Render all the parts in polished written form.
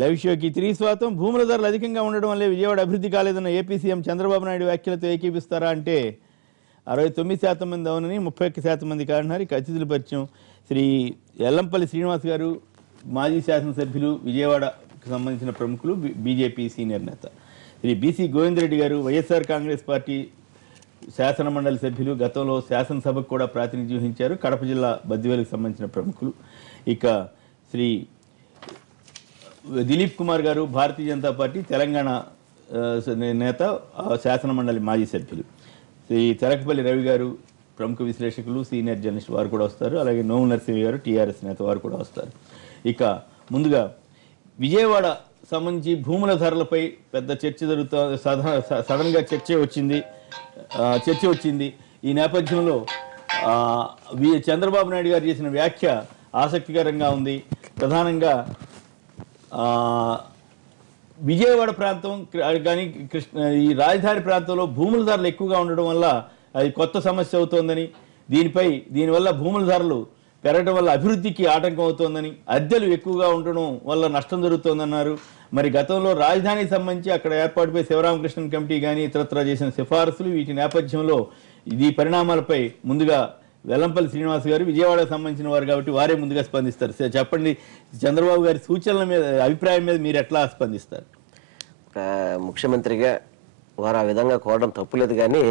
Live షోకి తిరిగి స్వాగతం. భూముల ధరలు అధికంగా ఉండడం వల్లే విజయవాడ అభివృద్ధి కాలేదన్న ఏపీ సీఎం చంద్రబాబు నాయుడు వ్యాఖ్యలతో ఏకీపిస్తారా అంటే 69% మంది అవునని 31% మంది కారణారు. ఇక అతిథుల పరిచయం శ్రీ ఎల్లంపల్లి శ్రీనివాస్ గారు, మాజీ శాసనసభ్యులు, విజయవాడకు సంబంధించిన ప్రముఖులు, బీజేపీ సీనియర్ నేత. శ్రీ బీసీ గోవిందరెడ్డి గారు, వైఎస్ఆర్ కాంగ్రెస్ పార్టీ శాసన మండలి సభ్యులు, గతంలో శాసనసభకు కూడా ప్రాతినిధ్యం వహించారు, కడప జిల్లా బద్దివేలుకు సంబంధించిన ప్రముఖులు. ఇక శ్రీ దిలీప్ కుమార్ గారు, భారతీయ జనతా పార్టీ తెలంగాణ నేత, శాసన మండలి మాజీ సభ్యులు. శ్రీ తెరకపల్లి రవి గారు, ప్రముఖ విశ్లేషకులు, సీనియర్ జర్నలిస్ట్, వారు కూడా వస్తారు. అలాగే నోము నరసింహ గారు, టీఆర్ఎస్ నేత, వారు కూడా వస్తారు. ఇక ముందుగా విజయవాడ సంబంధించి భూముల ధరలపై పెద్ద చర్చ జరుగుతుంది. సడన్గా చర్చ వచ్చింది. ఈ నేపథ్యంలో చంద్రబాబు నాయుడు గారు చేసిన వ్యాఖ్య ఆసక్తికరంగా ఉంది. ప్రధానంగా విజయవాడ ప్రాంతం కానీ ఈ రాజధాని ప్రాంతంలో భూముల ధరలు ఎక్కువగా ఉండడం వల్ల అది కొత్త సమస్య అవుతోందని, దీనివల్ల భూముల ధరలు పెరగడం వల్ల అభివృద్ధికి ఆటంకం అవుతోందని, అద్దెలు ఎక్కువగా ఉండడం వల్ల నష్టం జరుగుతోందన్నారు. మరి గతంలో రాజధానికి సంబంధించి అక్కడ ఏర్పాటుపై శివరామకృష్ణన్ కమిటీ కానీ ఇతరత్రా చేసిన సిఫారసులు, వీటి నేపథ్యంలో ఈ పరిణామాలపై ముందుగా వెల్లంపల్లి శ్రీనివాస్ గారు, విజయవాడకు సంబంధించిన వారు కాబట్టి వారే ముందుగా స్పందిస్తారు. చెప్పండి, చంద్రబాబు గారి సూచనల మీద, అభిప్రాయం మీద మీరు ఎట్లా స్పందిస్తారు? ముఖ్యమంత్రిగా వారు ఆ విధంగా కోరడం తప్పులేదు, కానీ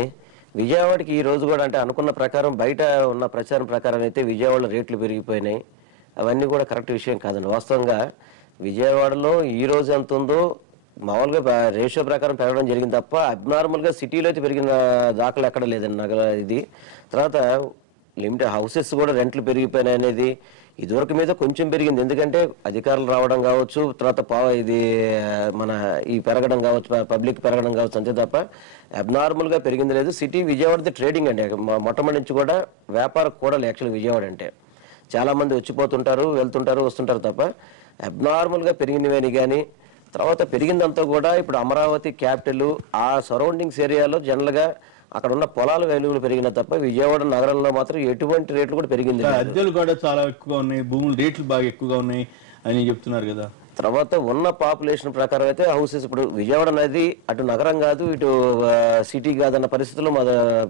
విజయవాడకి ఈ రోజు కూడా అంటే అనుకున్న ప్రకారం, బయట ఉన్న ప్రచారం ప్రకారం అయితే విజయవాడలో రేట్లు పెరిగిపోయినాయి. అవన్నీ కూడా కరెక్ట్ విషయం కాదండి. వాస్తవంగా విజయవాడలో ఈ రోజు ఎంత ఉందో మామూలుగా రేషియో ప్రకారం పెరగడం జరిగింది తప్ప అబ్నార్మల్గా సిటీలో అయితే పెరిగిన దాఖలు ఎక్కడ లేదండి నగర ఇది. తర్వాత లిమిటెడ్ హౌసెస్ కూడా రెంట్లు పెరిగిపోయినాయి అనేది ఇదివరకు మీద కొంచెం పెరిగింది, ఎందుకంటే అధికారులు రావడం కావచ్చు, తర్వాత ఇది మన ఈ పెరగడం కావచ్చు, పబ్లిక్ పెరగడం కావచ్చు, అంతే తప్ప అబ్నార్మల్గా పెరిగింది లేదు. సిటీ విజయవాడది ట్రేడింగ్ అండి, మొట్టమొదటి నుంచి కూడా వ్యాపార కూడలు యాక్చువల్గా విజయవాడ అంటే. చాలామంది వచ్చిపోతుంటారు, వెళ్తుంటారు, వస్తుంటారు తప్ప అబ్నార్మల్గా పెరిగినవని కానీ. తర్వాత పెరిగిందంతా కూడా ఇప్పుడు అమరావతి క్యాపిటల్, ఆ సరౌండింగ్స్ ఏరియాలో జనరల్గా అక్కడ ఉన్న పొలాల వాల్యూలు పెరిగిన తప్ప విజయవాడ నగరంలో మాత్రం ఎటువంటి రేట్లు కూడా పెరిగింది. అద్దెలు కూడా చాలా ఎక్కువగా ఉన్నాయి, భూముల రేట్లు బాగా ఎక్కువగా ఉన్నాయి అని చెప్తున్నారు కదా. తర్వాత ఉన్న పాపులేషన్ ప్రకారం అయితే హౌసెస్ ఇప్పుడు విజయవాడ అనేది అటు నగరం కాదు, ఇటు సిటీ కాదన్న పరిస్థితుల్లో,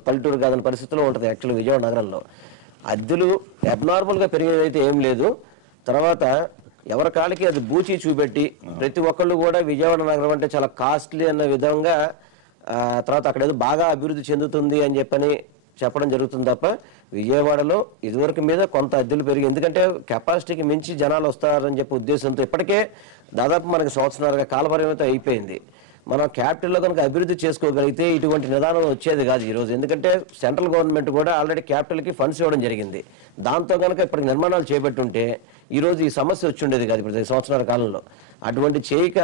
పల్లెటూరు కాదన్న పరిస్థితుల్లో ఉంటుంది యాక్చువల్గా విజయవాడ నగరంలో. అద్దెలు అబ్నార్మల్గా పెరిగేదైతే ఏం లేదు. తర్వాత ఎవరి కాళ్ళకి అది బూచి చూపెట్టి ప్రతి ఒక్కళ్ళు కూడా విజయవాడ నగరం అంటే చాలా కాస్ట్లీ అన్న విధంగా, తర్వాత అక్కడ ఏదో బాగా అభివృద్ధి చెందుతుంది అని చెప్పడం జరుగుతుంది తప్ప విజయవాడలో ఇదివరకు మీద కొంత అద్దెలు పెరిగి, ఎందుకంటే కెపాసిటీకి మించి జనాలు వస్తారని చెప్పే ఉద్దేశంతో ఇప్పటికే దాదాపు మనకి సంవత్సరాలుగా కాలపరిమితం అయిపోయింది. మనం క్యాపిటల్లో కనుక అభివృద్ధి చేసుకోగలిగితే ఇటువంటి నిదానం వచ్చేది కాదు ఈరోజు. ఎందుకంటే సెంట్రల్ గవర్నమెంట్ కూడా ఆల్రెడీ క్యాపిటల్కి ఫండ్స్ ఇవ్వడం జరిగింది. దాంతో కనుక ఇప్పటికి నిర్మాణాలు చేపట్టుంటే ఈరోజు ఈ సమస్య వచ్చి ఉండేది కాదు ఇప్పుడు సంవత్సరాల కాలంలో. అటువంటి చేయక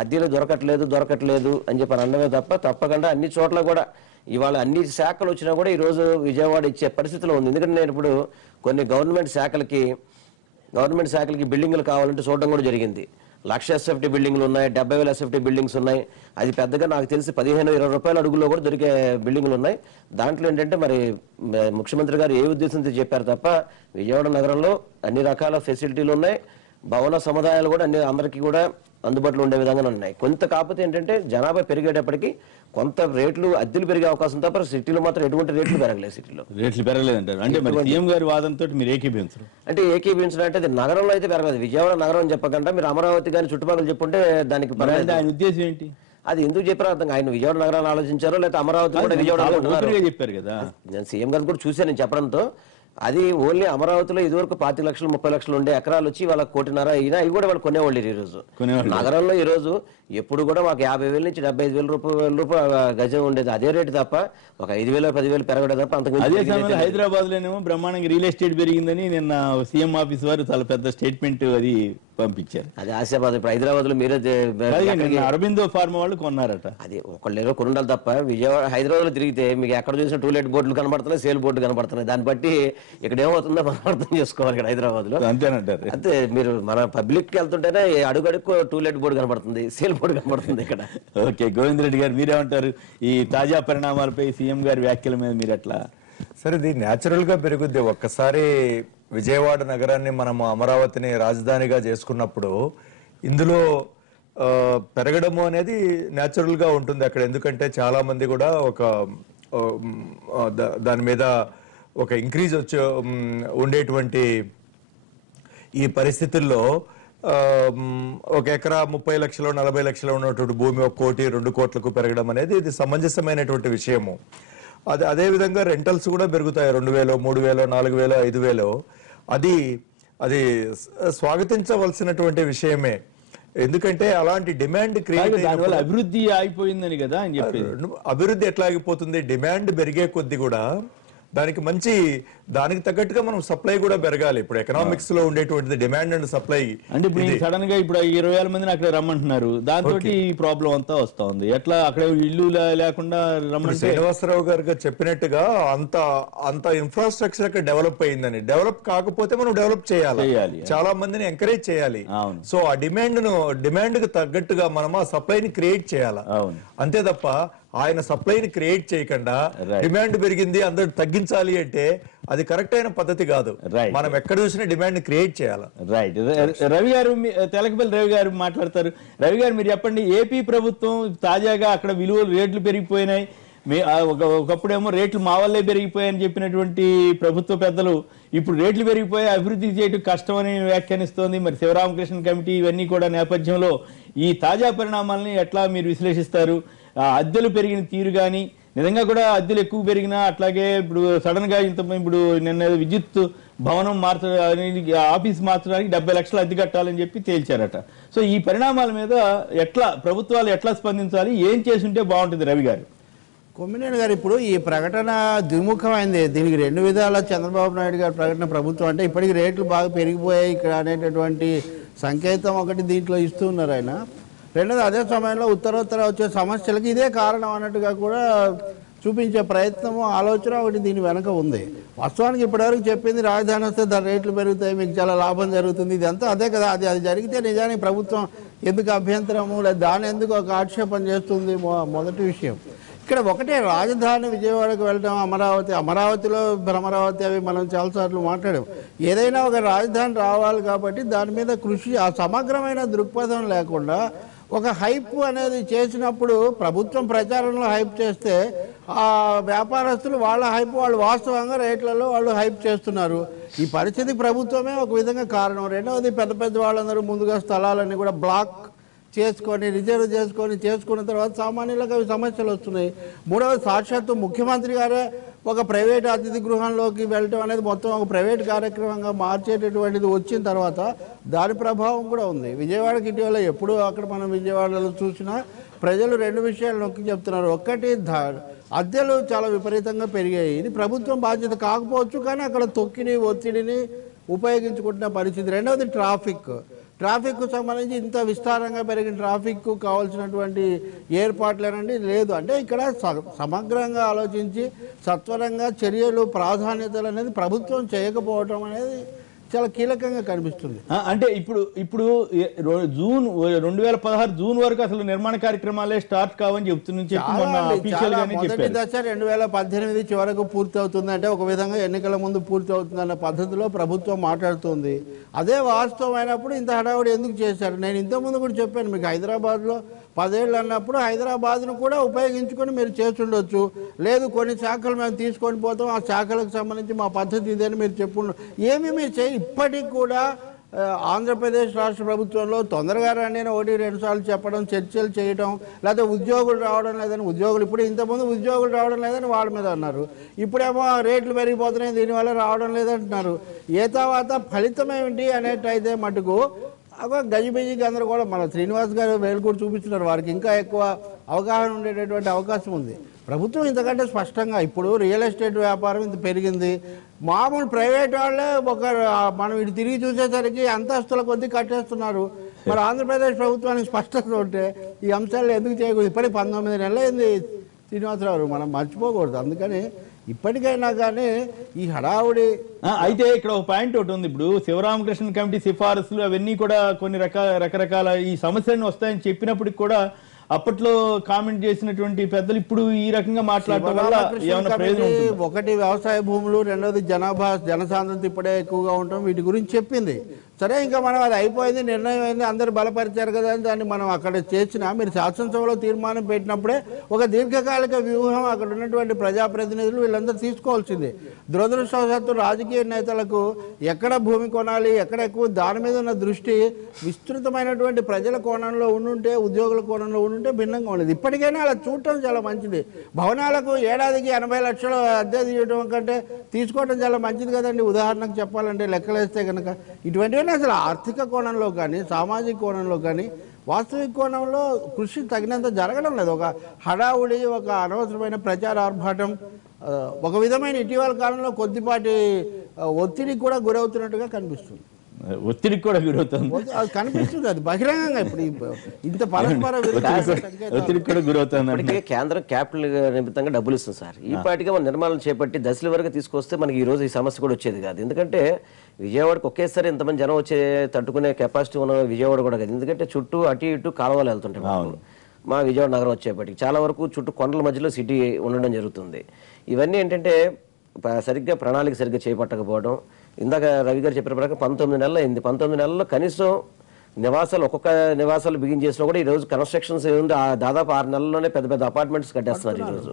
అద్దెలు దొరకట్లేదు అని చెప్పి అనడమే తప్ప తప్పకుండా అన్ని చోట్ల కూడా ఇవాళ అన్ని శాఖలు వచ్చినా కూడా ఈరోజు విజయవాడ ఇచ్చే పరిస్థితిలో ఉంది. ఎందుకంటే నేను ఇప్పుడు కొన్ని గవర్నమెంట్ శాఖలకి బిల్డింగ్లు కావాలంటే చూడడం కూడా జరిగింది. 1,00,000 SFT బిల్డింగ్లు ఉన్నాయి, 70,000 SFT బిల్డింగ్స్ ఉన్నాయి. అది పెద్దగా నాకు తెలిసి 15-20 రూపాయల అడుగుల్లో కూడా దొరికే బిల్డింగ్లు ఉన్నాయి. దాంట్లో ఏంటంటే మరి ముఖ్యమంత్రి గారు ఏ ఉద్దేశంతో చెప్పారు తప్ప విజయవాడ నగరంలో అన్ని రకాల ఫెసిలిటీలు ఉన్నాయి, భవన సముదాయాలు కూడా అందరికీ కూడా అందుబాటులో ఉండే విధంగానే ఉన్నాయి. కొంత కాకపోతే ఏంటంటే జనాభా పెరిగేటప్పటికి కొంత రేట్లు అద్దెలు పెరిగే అవకాశం తప్ప సిటీలో మాత్రం ఎటువంటి రేట్లు పెరగలేదు. సిటీలో రేట్లు పెరగలేదంటారు అంటే మరి సీఎం గారి వాదనతో మీరు ఏకీభించరు అంటే ఏకీభించడం అంటే అది నగరంలో అయితే పెరగలేదు. విజయవాడ నగరం అని చెప్పకుండా మీరు అమరావతి కానీ చుట్టుపక్కల చెప్పుంటే దానికి ఆయన ఉద్దేశం ఏంటి? అది ఎందుకు చెప్పారు అర్థం. ఆయన విజయవాడ నగరాన్ని ఆలోచించారో లేకపోతే అమరావతి కూడా విజయవాడ చెప్పారు కదా. నేను సీఎం గారు కూడా చూశాను నేను చెప్పడంతో. అది ఓన్లీ అమరావతిలో ఇదివరకు 25 లక్షలు 30 లక్షలు ఉండే ఎకరాలు వచ్చి వాళ్ళ 1.5 అయినా అవి కూడా వాళ్ళు కొనేవాళ్ళు. ఈ రోజు నగరంలో ఈ రోజు ఎప్పుడు కూడా మాకు 50,000 నుంచి 75,000 రూపాయలు గజం ఉండేది, అదే రేటు తప్ప ఒక 5,000 10,000 పెరగడే తప్ప అంతకు. అదే సమయంలో హైదరాబాద్ లోనేమో బ్రహ్మాండంగా రియల్ ఎస్టేట్ పెరిగిందని నిన్న సీఎం ఆఫీస్ వారు చాలా పెద్ద స్టేట్మెంట్ అది పంపించారు. అది ఆశాబాద్. ఇప్పుడు హైదరాబాద్ లో మీరే అరబిందో ఫార్మా వాళ్ళు కొన్నారట. అది ఒకళ్ళు కొనుండాలి తప్ప విజయవాడ హైదరాబాద్ లో తిరిగితే మీకు ఎక్కడ చూసిన టూలెట్ బోర్డులు కనబడుతున్నాయి, సేల్ బోర్డు కనబడుతున్నాయి. దాన్ని బట్టి ఇక్కడ ఏమవుతుందో మనం అర్థం చేసుకోవాలి. ఇక్కడ హైదరాబాద్ లో అంతేనంటారు. అంతే, మీరు మన పబ్లిక్ వెళ్తుంటేనే అడుగడుకు టూలెట్ బోర్డు కనబడుతుంది, సేల్ బోర్డు కనబడుతుంది ఇక్కడ. ఓకే, గోవిందరెడ్డి గారు మీరేమంటారు ఈ తాజా పరిణామాలపై సీఎం గారి వ్యాఖ్యల మీద మీరు ఎట్లా? సరే, ఇది న్యాచురల్ గా పెరుగుద్ది. ఒక్కసారి విజయవాడ నగరాన్ని మనము అమరావతిని రాజధానిగా చేసుకున్నప్పుడు ఇందులో పెరగడము అనేది న్యాచురల్ గా ఉంటుంది అక్కడ. ఎందుకంటే చాలా మంది కూడా ఒక దాని మీద ఒక ఇంక్రీజ్ వచ్చే ఉండేటువంటి ఈ పరిస్థితుల్లో ఒక ఎకరా 30 లక్షలు 40 లక్షలు ఉన్నటువంటి భూమి 1 కోటి 2 కోట్లకు పెరగడం అనేది ఇది సమంజసమైనటువంటి విషయము. అదే విధంగా రెంటల్స్ కూడా పెరుగుతాయి 2000, 3000, 4000, 5000. అది స్వాగతించవలసినటువంటి విషయమే. ఎందుకంటే అలాంటి డిమాండ్ క్రియేట్ దానివల్ల అభివృద్ధి ఆగిపోయిందని కదా అని చెప్పి. అభివృద్ధి ఎట్లా ఆగిపోతుంది? డిమాండ్ పెరిగే కొద్ది కూడా దానికి తగ్గట్టుగా మనం సప్లై కూడా పెరగాలి. ఇప్పుడు ఎకనామిక్స్ లో ఉండేటువంటిది డిమాండ్ అండ్ సప్లై. అంటే ఇప్పుడు సడన్ గా ఇప్పుడు 20,000 మందిని అక్కడ రమ్మంటున్నారు, దాంతో ఈ ప్రాబ్లం అంతా వస్తా ఉంది. ఎట్లా అక్కడ ఇల్లు లేకుండా రమ్మంటే శ్రీనివాసరావు గారు చెప్పినట్టుగా అంత ఇన్ఫ్రాస్ట్రక్చర్ అక్కడ డెవలప్ అయిందని. డెవలప్ కాకపోతే మనం డెవలప్ చేయాలి, చాలా మందిని ఎంకరేజ్ చేయాలి. సో ఆ డిమాండ్ కు తగ్గట్టుగా మనం ఆ సప్లైని క్రియేట్ చేయాలి. అంతే తప్ప ఆయన సప్లైని క్రియేట్ చేయకుండా డిమాండ్ పెరిగింది అందరూ తగ్గించాలి అంటే అది కరెక్ట్ అయిన పద్ధతి కాదు. మనం ఎక్కడ చూసినా డిమాండ్ క్రియేట్ చేయాలి. రైట్. రవి గారు, తెలకపల్లి రవి గారు మాట్లాడతారు. రవి గారు మీరు చెప్పండి, ఏపీ ప్రభుత్వం తాజాగా అక్కడ విలువలు రేట్లు పెరిగిపోయినాయి, ఒకప్పుడేమో రేట్లు మా వల్లే పెరిగిపోయాయని చెప్పినటువంటి ప్రభుత్వ పెద్దలు ఇప్పుడు రేట్లు పెరిగిపోయి అభివృద్ధి చేయడం కష్టమని వ్యాఖ్యానిస్తోంది. మరి శివరామకృష్ణ కమిటీ ఇవన్నీ కూడా నేపథ్యంలో ఈ తాజా పరిణామాలని ఎట్లా మీరు విశ్లేషిస్తారు? అద్దెలు పెరిగిన తీరు కానీ, నిజంగా కూడా అద్దెలు ఎక్కువ పెరిగినా, అట్లాగే ఇప్పుడు సడన్ గా ఇప్పుడు నిన్న విద్యుత్ భవనం మార్చడానికి ఆఫీస్ మార్చడానికి 70 లక్షలు అద్దె కట్టాలని చెప్పి తేల్చారట. సో ఈ పరిణామాల మీద ప్రభుత్వాలు ఎట్లా స్పందించాలి, ఏం చేసుంటే బాగుంటుంది? రవి గారు. కొమ్మినేని గారు, ఇప్పుడు ఈ ప్రకటన ద్విముఖమైంది. దీనికి 2 విధాల చంద్రబాబు నాయుడు గారి ప్రకటన ప్రభుత్వం అంటే ఇప్పటికి రేట్లు బాగా పెరిగిపోయాయి ఇక్కడ అనేటటువంటి సంకేతం ఒకటి దీంట్లో ఇస్తున్నారు ఆయన. రెండోది, అదే సమయంలో ఉత్తరోత్తర వచ్చే సమస్యలకి ఇదే కారణం అన్నట్టుగా కూడా చూపించే ప్రయత్నము, ఆలోచన ఒకటి దీని వెనక ఉంది. వాస్తవానికి ఇప్పటివరకు చెప్పింది రాజధాని వస్తే దాని రేట్లు పెరుగుతాయి, మీకు చాలా లాభం జరుగుతుంది, ఇదంతా అదే కదా. అది జరిగితే నిజానికి ప్రభుత్వం ఎందుకు అభ్యంతరము లేదా దాన్ని ఎందుకు ఒక ఆక్షేపణ చేస్తుంది? మొదటి విషయం. ఇక్కడ ఒకటే, రాజధాని విజయవాడకు వెళ్ళడం, అమరావతిలో భ్రమరావతి అవి మనం చాలాసార్లు మాట్లాడాం. ఏదైనా ఒక రాజధాని రావాలి కాబట్టి దాని మీద కృషి, ఆ సమగ్రమైన దృక్పథం లేకుండా ఒక హైప్ అనేది చేసినప్పుడు ప్రభుత్వం ప్రచారంలో హైప్ చేస్తే ఆ వ్యాపారస్తులు వాళ్ళ హైప్ వాళ్ళు వాస్తవంగా రేట్లలో వాళ్ళు హైప్ చేస్తున్నారు. ఈ పరిస్థితి ప్రభుత్వమే ఒక విధంగా కారణం. రెండవది, పెద్ద వాళ్ళందరూ ముందుగా స్థలాలన్నీ కూడా బ్లాక్ చేసుకొని రిజర్వ్ చేసుకున్న తర్వాత సామాన్యులకు అవి సమస్యలు వస్తున్నాయి. మూడవది, సాక్షాత్తు ముఖ్యమంత్రి గారే ఒక ప్రైవేట్ అతిథి గృహంలోకి వెళ్ళటం అనేది మొత్తం ఒక ప్రైవేట్ కార్యక్రమంగా మార్చేటటువంటిది వచ్చిన తర్వాత దాని ప్రభావం కూడా ఉంది. విజయవాడకి ఇటీవల ఎప్పుడు అక్కడ మనం విజయవాడలో చూసినా ప్రజలు 2 విషయాలు నొక్కి చెప్తున్నారు. ఒకటి, అద్దెలు చాలా విపరీతంగా పెరిగాయి. ఇది ప్రభుత్వం బాధ్యత కాకపోవచ్చు, కానీ అక్కడ ఒత్తిడిని ఉపయోగించుకుంటున్న పరిస్థితి. రెండవది, ట్రాఫిక్ సంబంధించి ఇంత విస్తారంగా పెరిగిన ట్రాఫిక్ కావాల్సినటువంటి ఏర్పాట్లేనండి లేదు. అంటే ఇక్కడ సమగ్రంగా ఆలోచించి సత్వరంగా చర్యలు, ప్రాధాన్యతలు అనేది ప్రభుత్వం చేయకపోవటం అనేది చాలా కీలకంగా కనిపిస్తుంది. అంటే ఇప్పుడు జూన్ 2016 జూన్ వరకు అసలు నిర్మాణ కార్యక్రమాలే స్టార్ట్ కావని చెప్తున్నారు. మొదటి దశ 2018 చివరకు పూర్తి అవుతుంది. అంటే ఒక విధంగా ఎన్నికల ముందు పూర్తి అవుతుందన్న పద్ధతిలో ప్రభుత్వం మాట్లాడుతుంది. అదే వాస్తవమైనప్పుడు ఇంత హడావుడి ఎందుకు చేశారు? నేను ఇంతకుముందు కూడా చెప్పాను మీకు, హైదరాబాద్లో 10 ఏళ్ళు అన్నప్పుడు హైదరాబాద్ను కూడా ఉపయోగించుకొని మీరు చేస్తుండొచ్చు. లేదు, కొన్ని శాఖలు మేము తీసుకొని పోతాం, ఆ శాఖలకు సంబంధించి మా పద్ధతి ఇదని మీరు చెప్పుండ. ఏమి మీరు ఇప్పటికి కూడా ఆంధ్రప్రదేశ్ రాష్ట్ర ప్రభుత్వంలో తొందరగా రండి అని 1-2 సార్లు చెప్పడం, చర్చలు చేయడం, లేకపోతే ఉద్యోగులు రావడం లేదని, ఇప్పుడు ఇంతకుముందు ఉద్యోగులు రావడం లేదని వాళ్ళ మీద అన్నారు. ఇప్పుడేమో రేట్లు పెరిగిపోతున్నాయి, దీనివల్ల రావడం లేదంటున్నారు. ఏ తర్వాత ఫలితం ఏమిటి అనేటైతే మటుకు గజిబిజి గందరగోళం. మన శ్రీనివాస్ గారు వేలు కూడా చూపిస్తున్నారు, వారికి ఇంకా ఎక్కువ అవగాహన ఉండేటటువంటి అవకాశం ఉంది. ప్రభుత్వం ఇంతకంటే స్పష్టంగా, ఇప్పుడు రియల్ ఎస్టేట్ వ్యాపారం ఇంత పెరిగింది, మామూలు ప్రైవేట్ వాళ్ళే మనం ఇటు తిరిగి చూసేసరికి అంతస్తుల కొద్దీ కట్టేస్తున్నారు. మరి ఆంధ్రప్రదేశ్ ప్రభుత్వానికి స్పష్టత ఉంటే ఈ అంశాలు ఎందుకు చేయకూడదు? ఇప్పటికి 19 నెలలు అయింది శ్రీనివాసరావు, మనం మర్చిపోకూడదు. అందుకని ఇప్పటికైనా కానీ ఈ హడావుడి. అయితే ఇక్కడ ఒక పాయింట్ ఒకటి ఉంది. ఇప్పుడు శివరామకృష్ణ కమిటీ సిఫారసులు అవన్నీ కూడా కొన్ని రకరకాల ఈ సమస్యలను వస్తాయని చెప్పినప్పటికి కూడా అప్పట్లో కామెంట్ చేసినటువంటి పెద్దలు ఇప్పుడు ఈ రకంగా మాట్లాడటం వల్ల ఏమైనా ప్రయోజనం ఉంటుందా? ఒకటి, వ్యవసాయ భూములు, రెండోది జనసాంద్రత ఇప్పుడే ఎక్కువగా ఉండటం, వీటి గురించి చెప్పింది. సరే ఇంకా మనం అది అయిపోయింది, నిర్ణయం అయింది, అందరు బలపరిచారు కదా అని దాన్ని మనం అక్కడ చేర్చినా, మీరు శాసనసభలో తీర్మానం పెట్టినప్పుడే ఒక దీర్ఘకాలిక వ్యూహం అక్కడ ఉన్నటువంటి ప్రజాప్రతినిధులు వీళ్ళందరూ తీసుకోవాల్సిందే. దురదృష్టవశాత్తు రాజకీయ నేతలకు ఎక్కడ భూమి కొనాలి, ఎక్కడ ఎక్కువ దాని మీద ఉన్న దృష్టి విస్తృతమైనటువంటి ప్రజల కోణంలో ఉండుంటే, ఉద్యోగుల కోణంలో ఉండుంటే భిన్నంగా ఉండేది. ఇప్పటికైనా అలా చూడటం చాలా మంచిది. భవనాలకు ఏడాదికి 80 లక్షలు అద్దె తీయడం కంటే తీసుకోవడం చాలా మంచిది కదండి. ఉదాహరణకు చెప్పాలంటే లెక్కలేస్తే కనుక ఇటువంటివన్నీ అసలు ఆర్థిక కోణంలో కానీ, సామాజిక కోణంలో కానీ, వాస్తవిక కోణంలో కృషి తగినంత జరగడం లేదు. ఒక హడావుడి, ఒక అనవసరమైన ప్రచార ఆర్భాటం, ఒక విధమైన ఇటీవల కాలంలో కొద్దిపాటి ఒత్తిడికి కూడా గురవుతున్నట్టుగా కనిపిస్తుంది. ఒత్తిడికి కూడా గురవుతుంది, అది కనిపిస్తుంది. అది బహిరంగంగా ఇప్పుడు ఇంత పరస్పర ఒత్తిడికి కూడా గురవుతుంది. ఇప్పటికే కేంద్రం క్యాపిటల్ నిమిత్తంగా డబ్బులు ఇస్తుంది సార్. ఈ పాటిగా మనం నిర్మాణం చేపట్టి దశల వరకు తీసుకొస్తే మనకి ఈ రోజు ఈ సమస్య కూడా వచ్చేది కాదు. ఎందుకంటే విజయవాడకు ఒకేసారి ఇంతమంది జనం వచ్చే తట్టుకునే కెపాసిటీ ఉన్న విజయవాడ కూడా కాదు. ఎందుకంటే చుట్టూ అటు ఇటు కాలువలు వెళ్తుంటాయి. మా విజయవాడ నగరం వచ్చేప్పటికి చాలా వరకు చుట్టూ కొండల మధ్యలో సిటీ ఉండడం జరుగుతుంది. ఇవన్నీ ఏంటంటే సరిగ్గా ప్రణాళిక సరిగ్గా చేపట్టకపోవడం. ఇందాక రవి గారు చెప్పిన ప్రకారం 19 నెలలు అయింది. 19 నెలల్లో కనీసం నివాసాలు, ఒక్కొక్క నివాసాలు బిగిన్ చేసినా కూడా ఈ రోజు కన్స్ట్రక్షన్స్ ఏముంది, దాదాపు 6 నెలల్లోనే పెద్ద పెద్ద అపార్ట్మెంట్స్ కట్టేస్తున్నారు. ఈ రోజు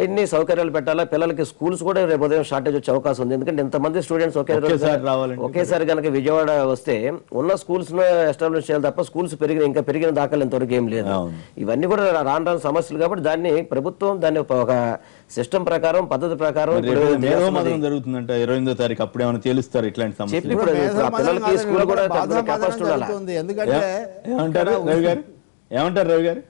అన్ని సౌకర్యాలు పెట్టాలా, పిల్లలకి స్కూల్స్ కూడా రేపు ఉదయం షార్టేజ్ వచ్చే అవకాశం ఉంది. ఎందుకంటే ఇంతమంది స్టూడెంట్స్ ఒకేసారి కనుక విజయవాడ వస్తే ఉన్న స్కూల్స్ ఎస్టాబ్లిష్ చేయాలి తప్ప స్కూల్స్ ఇంకా పెరిగిన దాఖలు ఇంతవరకు ఏం లేదు. ఇవన్నీ కూడా రాను రాను సమస్యలు. కాబట్టి దాన్ని ప్రభుత్వం దాన్ని ఒక సిస్టమ్ ప్రకారం, పద్ధతి ప్రకారం జరుగుతుందంట 28వ తారీఖు. అప్పుడు ఏమైనా తెలుస్తారు ఇట్లాంటి సమస్యలు? పిల్లలకి స్కూల్ కూడా కెపాసిటీ ఉండాలి. ఎందుకంటే ఏమంటారు రవి గారు?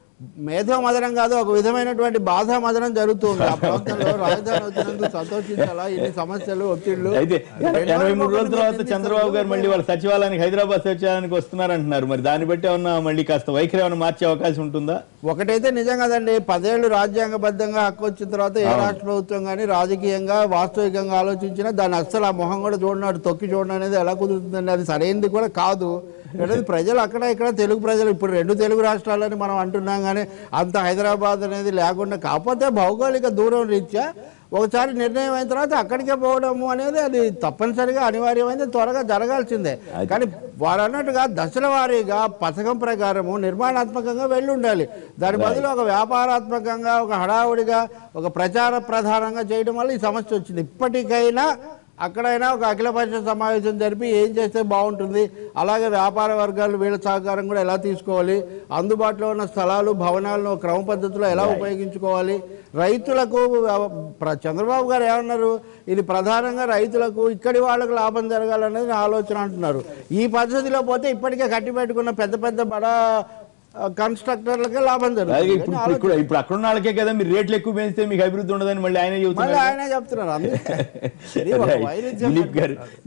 మేధో మదనం కాదు, ఒక విధమైనటువంటి బాధా మదనం జరుగుతుంది ఆ ప్రాంతంలో. రాజధాని వచ్చినందుకు సంతోషించాలా, ఇన్ని సమస్యలు, ఒత్తిళ్లు. అయితే 83 రోజుల తర్వాత చంద్రబాబు గారు మళ్ళీ వాళ్ళ సచివాలయానికి, హైదరాబాద్ సచివాలయానికి వస్తున్నారంటున్నారు. మరి దాన్ని బట్టి ఏమన్నా మళ్ళీ కాస్త వైఖరి ఏమైనా మార్చే అవకాశం ఉంటుందా? ఒకటైతే నిజం కదండి, 10 ఏళ్ళు రాజ్యాంగబద్ధంగా హక్కు వచ్చిన తర్వాత ఏ రాష్ట్ర ప్రభుత్వం కానీ రాజకీయంగా వాస్తవికంగా ఆలోచించినా దాన్ని అస్సలు ఆ మొహం కూడా చూడనాడు, తొక్కి చూడడం అనేది ఎలా కుదురుతుందండి? అది సరైనది కూడా కాదు. రెండోది ప్రజలు అక్కడ ఇక్కడ, తెలుగు ప్రజలు ఇప్పుడు 2 తెలుగు రాష్ట్రాలని మనం అంటున్నాం కానీ అంత హైదరాబాద్ అనేది లేకుండా, కాకపోతే భౌగోళిక దూరం రీత్యా ఒకసారి నిర్ణయం అయిన తర్వాత అక్కడికే పోవడము అనేది అది తప్పనిసరిగా అనివార్యమైంది, త్వరగా జరగాల్సిందే. కానీ వారు అన్నట్టుగా దశల వారీగా పథకం ప్రకారము నిర్మాణాత్మకంగా వెళ్ళి ఉండాలి. దాని బదులు ఒక వ్యాపారాత్మకంగా, ఒక హడావుడిగా, ఒక ప్రచార ప్రధానంగా చేయడం వల్ల ఈ సమస్య వచ్చింది. ఇప్పటికైనా అక్కడైనా ఒక అఖిల పరిషత్ సమావేశం జరిపి ఏం చేస్తే బాగుంటుంది, అలాగే వ్యాపార వర్గాలు వీళ్ళ సహకారం కూడా ఎలా తీసుకోవాలి, అందుబాటులో ఉన్న స్థలాలు, భవనాలను క్రమ పద్ధతిలో ఎలా ఉపయోగించుకోవాలి, రైతులకు చంద్రబాబు గారు ఏమన్నారు, ఇది ప్రధానంగా రైతులకు, ఇక్కడి వాళ్ళకు లాభం జరగాలనేది నా ఆలోచన అంటున్నారు. ఈ పద్ధతిలో పోతే ఇప్పటికే కట్టి పెట్టుకున్న పెద్ద పెద్ద బడా కన్స్ట్రక్టర్లకే లాభం జరుగుతుంది. ఇప్పుడు అక్కడ ఉన్న వాళ్ళకే కదా మీరు రేట్లు ఎక్కువ పెంచితే మీకు అభివృద్ధి ఉండదని మళ్ళీ ఆయనే చెప్తున్నారు.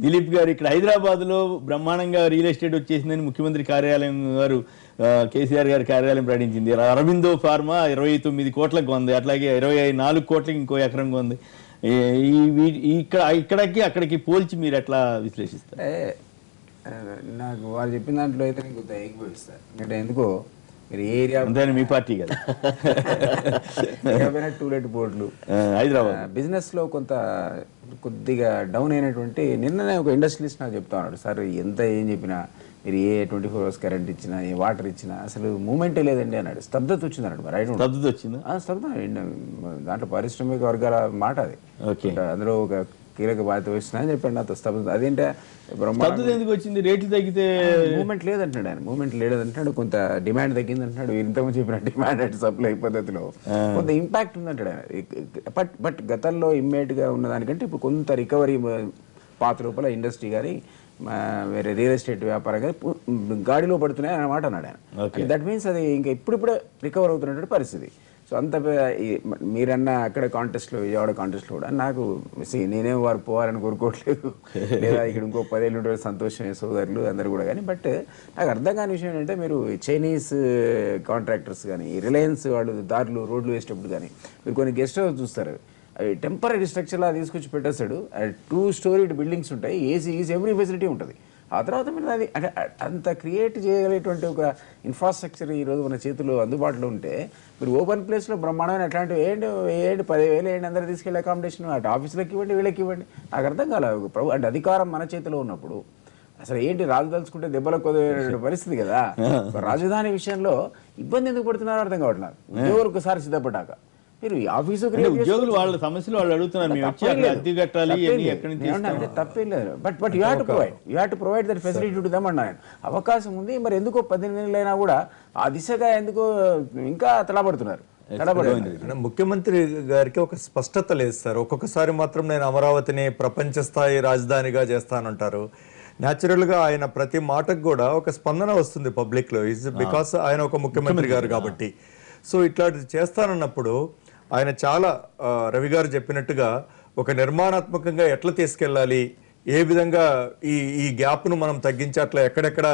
దిలీప్ గారు ఇక్కడ హైదరాబాద్ లో బ్రహ్మాండంగా రియల్ ఎస్టేట్ వచ్చేసిందని ముఖ్యమంత్రి కార్యాలయం వారు, కేసీఆర్ గారి కార్యాలయం ప్రకటించింది. అరబిందో ఫార్మా 29 కోట్లకు కొంది, అట్లాగే 24 కోట్లకి ఇంకో ఎకరం కొంది. ఇక్కడికి అక్కడికి పోల్చి మీరు ఎట్లా విశ్లేషిస్తారు? నాకు వారు చెప్పిన దాంట్లో అయితే నేను కొంత ఏకీభవిస్తాను. ఎందుకంటే ఎందుకో మీరు ఏ ఏరియా మీ పార్టీ కదా, టూలెట్ బోర్డులు హైదరాబాద్ బిజినెస్ లో కొద్దిగా డౌన్ అయినటువంటి, నిన్ననే ఒక ఇండస్ట్రియలిస్ట్ నాకు చెప్తా ఉన్నాడు, సార్ ఎంత ఏం చెప్పినా మీరు ఏ 24 hours కరెంట్ ఇచ్చినా, ఏ వాటర్ ఇచ్చినా అసలు మూమెంటే లేదండి అన్నాడు. స్తబ్దత వచ్చింది అన్నాడు. మరి స్తబ్దత వచ్చింది. దాంట్లో పారిశ్రామిక వర్గాల మాట అది. అందులో ఒక కీలక బాధ్యత వస్తున్నా అని చెప్పాడు నాతో. స్తబ్దత అదేంటే ఎందుకు వచ్చింది? రేట్లు తగ్గితే మూమెంట్ లేదంటున్నాడు ఆయన. మూమెంట్ లేదంటున్నాడు, కొంత డిమాండ్ తగ్గింది అంటున్నాడు. ఇంతకుముందు చెప్పిన డిమాండ్ అండ్ సప్లై పద్ధతిలో కొంత ఇంపాక్ట్ ఉందంటాడు ఆయన. బట్ గతంలో ఇమ్మీడియట్ గా ఉన్నదానికంటే ఇప్పుడు కొంత రికవరీ పాత లోపల ఇండస్ట్రీ కానీ వేరే రియల్ ఎస్టేట్ వ్యాపారం కానీ గాడిలో పడుతున్నాయి అన్నమాట అన్నాడు ఆయన. దట్ మీన్స్ అది ఇంకా ఇప్పుడిప్పుడే రికవర్ అవుతున్నటువంటి పరిస్థితి. సో అంత మీరన్న అక్కడ కాంటెస్ట్లో, విజయవాడ కాంటెస్ట్లో కూడా నాకు నేనేం వారు పోవాలని కోరుకోవట్లేదు, లేదా ఇక్కడ ఇంకో 10 ఏళ్ళు ఉండే సంతోషమే సోదరులు అందరు కూడా. కానీ బట్ నాకు అర్థం కాని విషయం ఏంటంటే, మీరు చైనీస్ కాంట్రాక్టర్స్ కానీ, రిలయన్స్ వాళ్ళు దారులు రోడ్లు వేసేటప్పుడు కానీ మీరు కొన్ని గెస్ట్ హౌస్ చూస్తారు, అవి టెంపరీ స్ట్రక్చర్లా తీసుకొచ్చి పెట్టేస్తాడు. 2 స్టోరీడ్ బిల్డింగ్స్ ఉంటాయి, ఏసీ ఎవ్రీ ఫెసిలిటీ ఉంటుంది. ఆ తర్వాత మీరు అది అంటే అంత క్రియేట్ చేయగలిగేటువంటి ఒక ఇన్ఫ్రాస్ట్రక్చర్ ఈరోజు మన చేతిలో అందుబాటులో ఉంటే, మీరు ఓపెన్ ప్లేస్లో బ్రహ్మాండమైన అట్లాంటివి వేయండి, 10,000 వేయండి, అందరూ తీసుకెళ్ళి అకామిడేషన్ అటు ఆఫీసులకు ఇవ్వండి, వీళ్ళకి ఇవ్వండి. నాకు అర్థం కాలేదు. అంటే అధికారం మన చేతిలో ఉన్నప్పుడు అసలు ఏంటి రాజు తలుచుకుంటే దెబ్బలకు కొద్దిగా పరిస్థితి కదా. రాజధాని విషయంలో ఇబ్బంది ఎందుకు పడుతున్నారో అర్థం కావట్లేదు. ఉద్యోగులు ఒకసారి సిద్ధపడ్డాక మీరు ఈ ఆఫీసు ఉద్యోగులు వాళ్ళ సమస్యలు వాళ్ళు అడుగుతున్నారు, మేము వచ్చి అక్కడ అద్దె కట్టాలి ఎక్కడి నుంచి తప్పేం లేదు. But you have to provide that facility to them అన్నా. అవకాశం ఉంది, మరి ఎందుకో 18 నెలలైనా కూడా ఆ దిశగా ఎందుకో ఇంకా తడబడుతున్నారు. ముఖ్యమంత్రి గారికి ఒక స్పష్టత లేదు సార్. ఒక్కొక్కసారి మాత్రం నేను అమరావతిని ప్రపంచ స్థాయి రాజధానిగా చేస్తానంటారు. న్యాచురల్ గా ఆయన ప్రతి మాటకు కూడా ఒక స్పందన వస్తుంది పబ్లిక్ లో, ఇస్ బికాస్ ఆయన ఒక ముఖ్యమంత్రి గారు కాబట్టి. సో ఇట్లాంటిది చేస్తానన్నప్పుడు ఆయన చాలా రవి గారు చెప్పినట్టుగా ఒక నిర్మాణాత్మకంగా ఎట్లా తీసుకెళ్ళాలి, ఏ విధంగా ఈ గ్యాప్ ను మనం తగ్గించి అట్లా ఎక్కడెక్కడ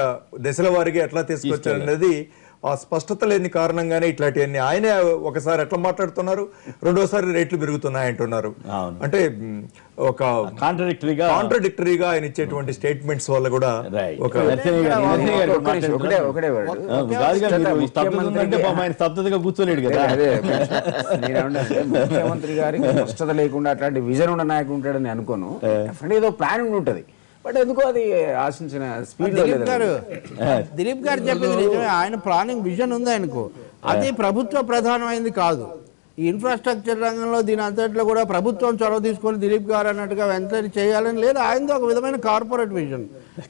దశల వారీగా ఎట్లా తీసుకొచ్చారనేది ఆ స్పష్టత లేని కారణంగానే ఇట్లాంటివన్నీ ఆయనే ఒకసారి ఎట్లా మాట్లాడుతున్నారు, రెండోసారి రేట్లు పెరుగుతున్నాయి అంటున్నారు. అంటే ఒక కాంట్రడిక్టరీగా ఆయన ఇచ్చేటువంటి స్టేట్మెంట్స్ వల్ల కూడా ఒక స్తబ్దతగా కూర్చోలేడు కదా. ముఖ్యమంత్రి గారికి స్పష్టత లేకుండా అట్లాంటి విజన్ ఉన్న నాయకుడు ఉంటాడని అనుకోను. ఏదో ప్లాన్ ఉంటుంది, బట్ ఎందుకో అది ఆశించిన స్పీడ్. దిలీప్ గారు చెప్పింది నిజమే, ఆయన ప్లానింగ్ విజన్ ఉంది ఆయనకు. అది ప్రభుత్వ ప్రధానమైంది కాదు. ఈ ఇన్ఫ్రాస్ట్రక్చర్ రంగంలో దీని అంతట్లో కూడా ప్రభుత్వం చొరవ తీసుకొని దిలీప్ గారు అన్నట్టుగా వెంటనే చేయాలని లేదు. ఆయనది ఒక విధమైన కార్పొరేట్ విజన్.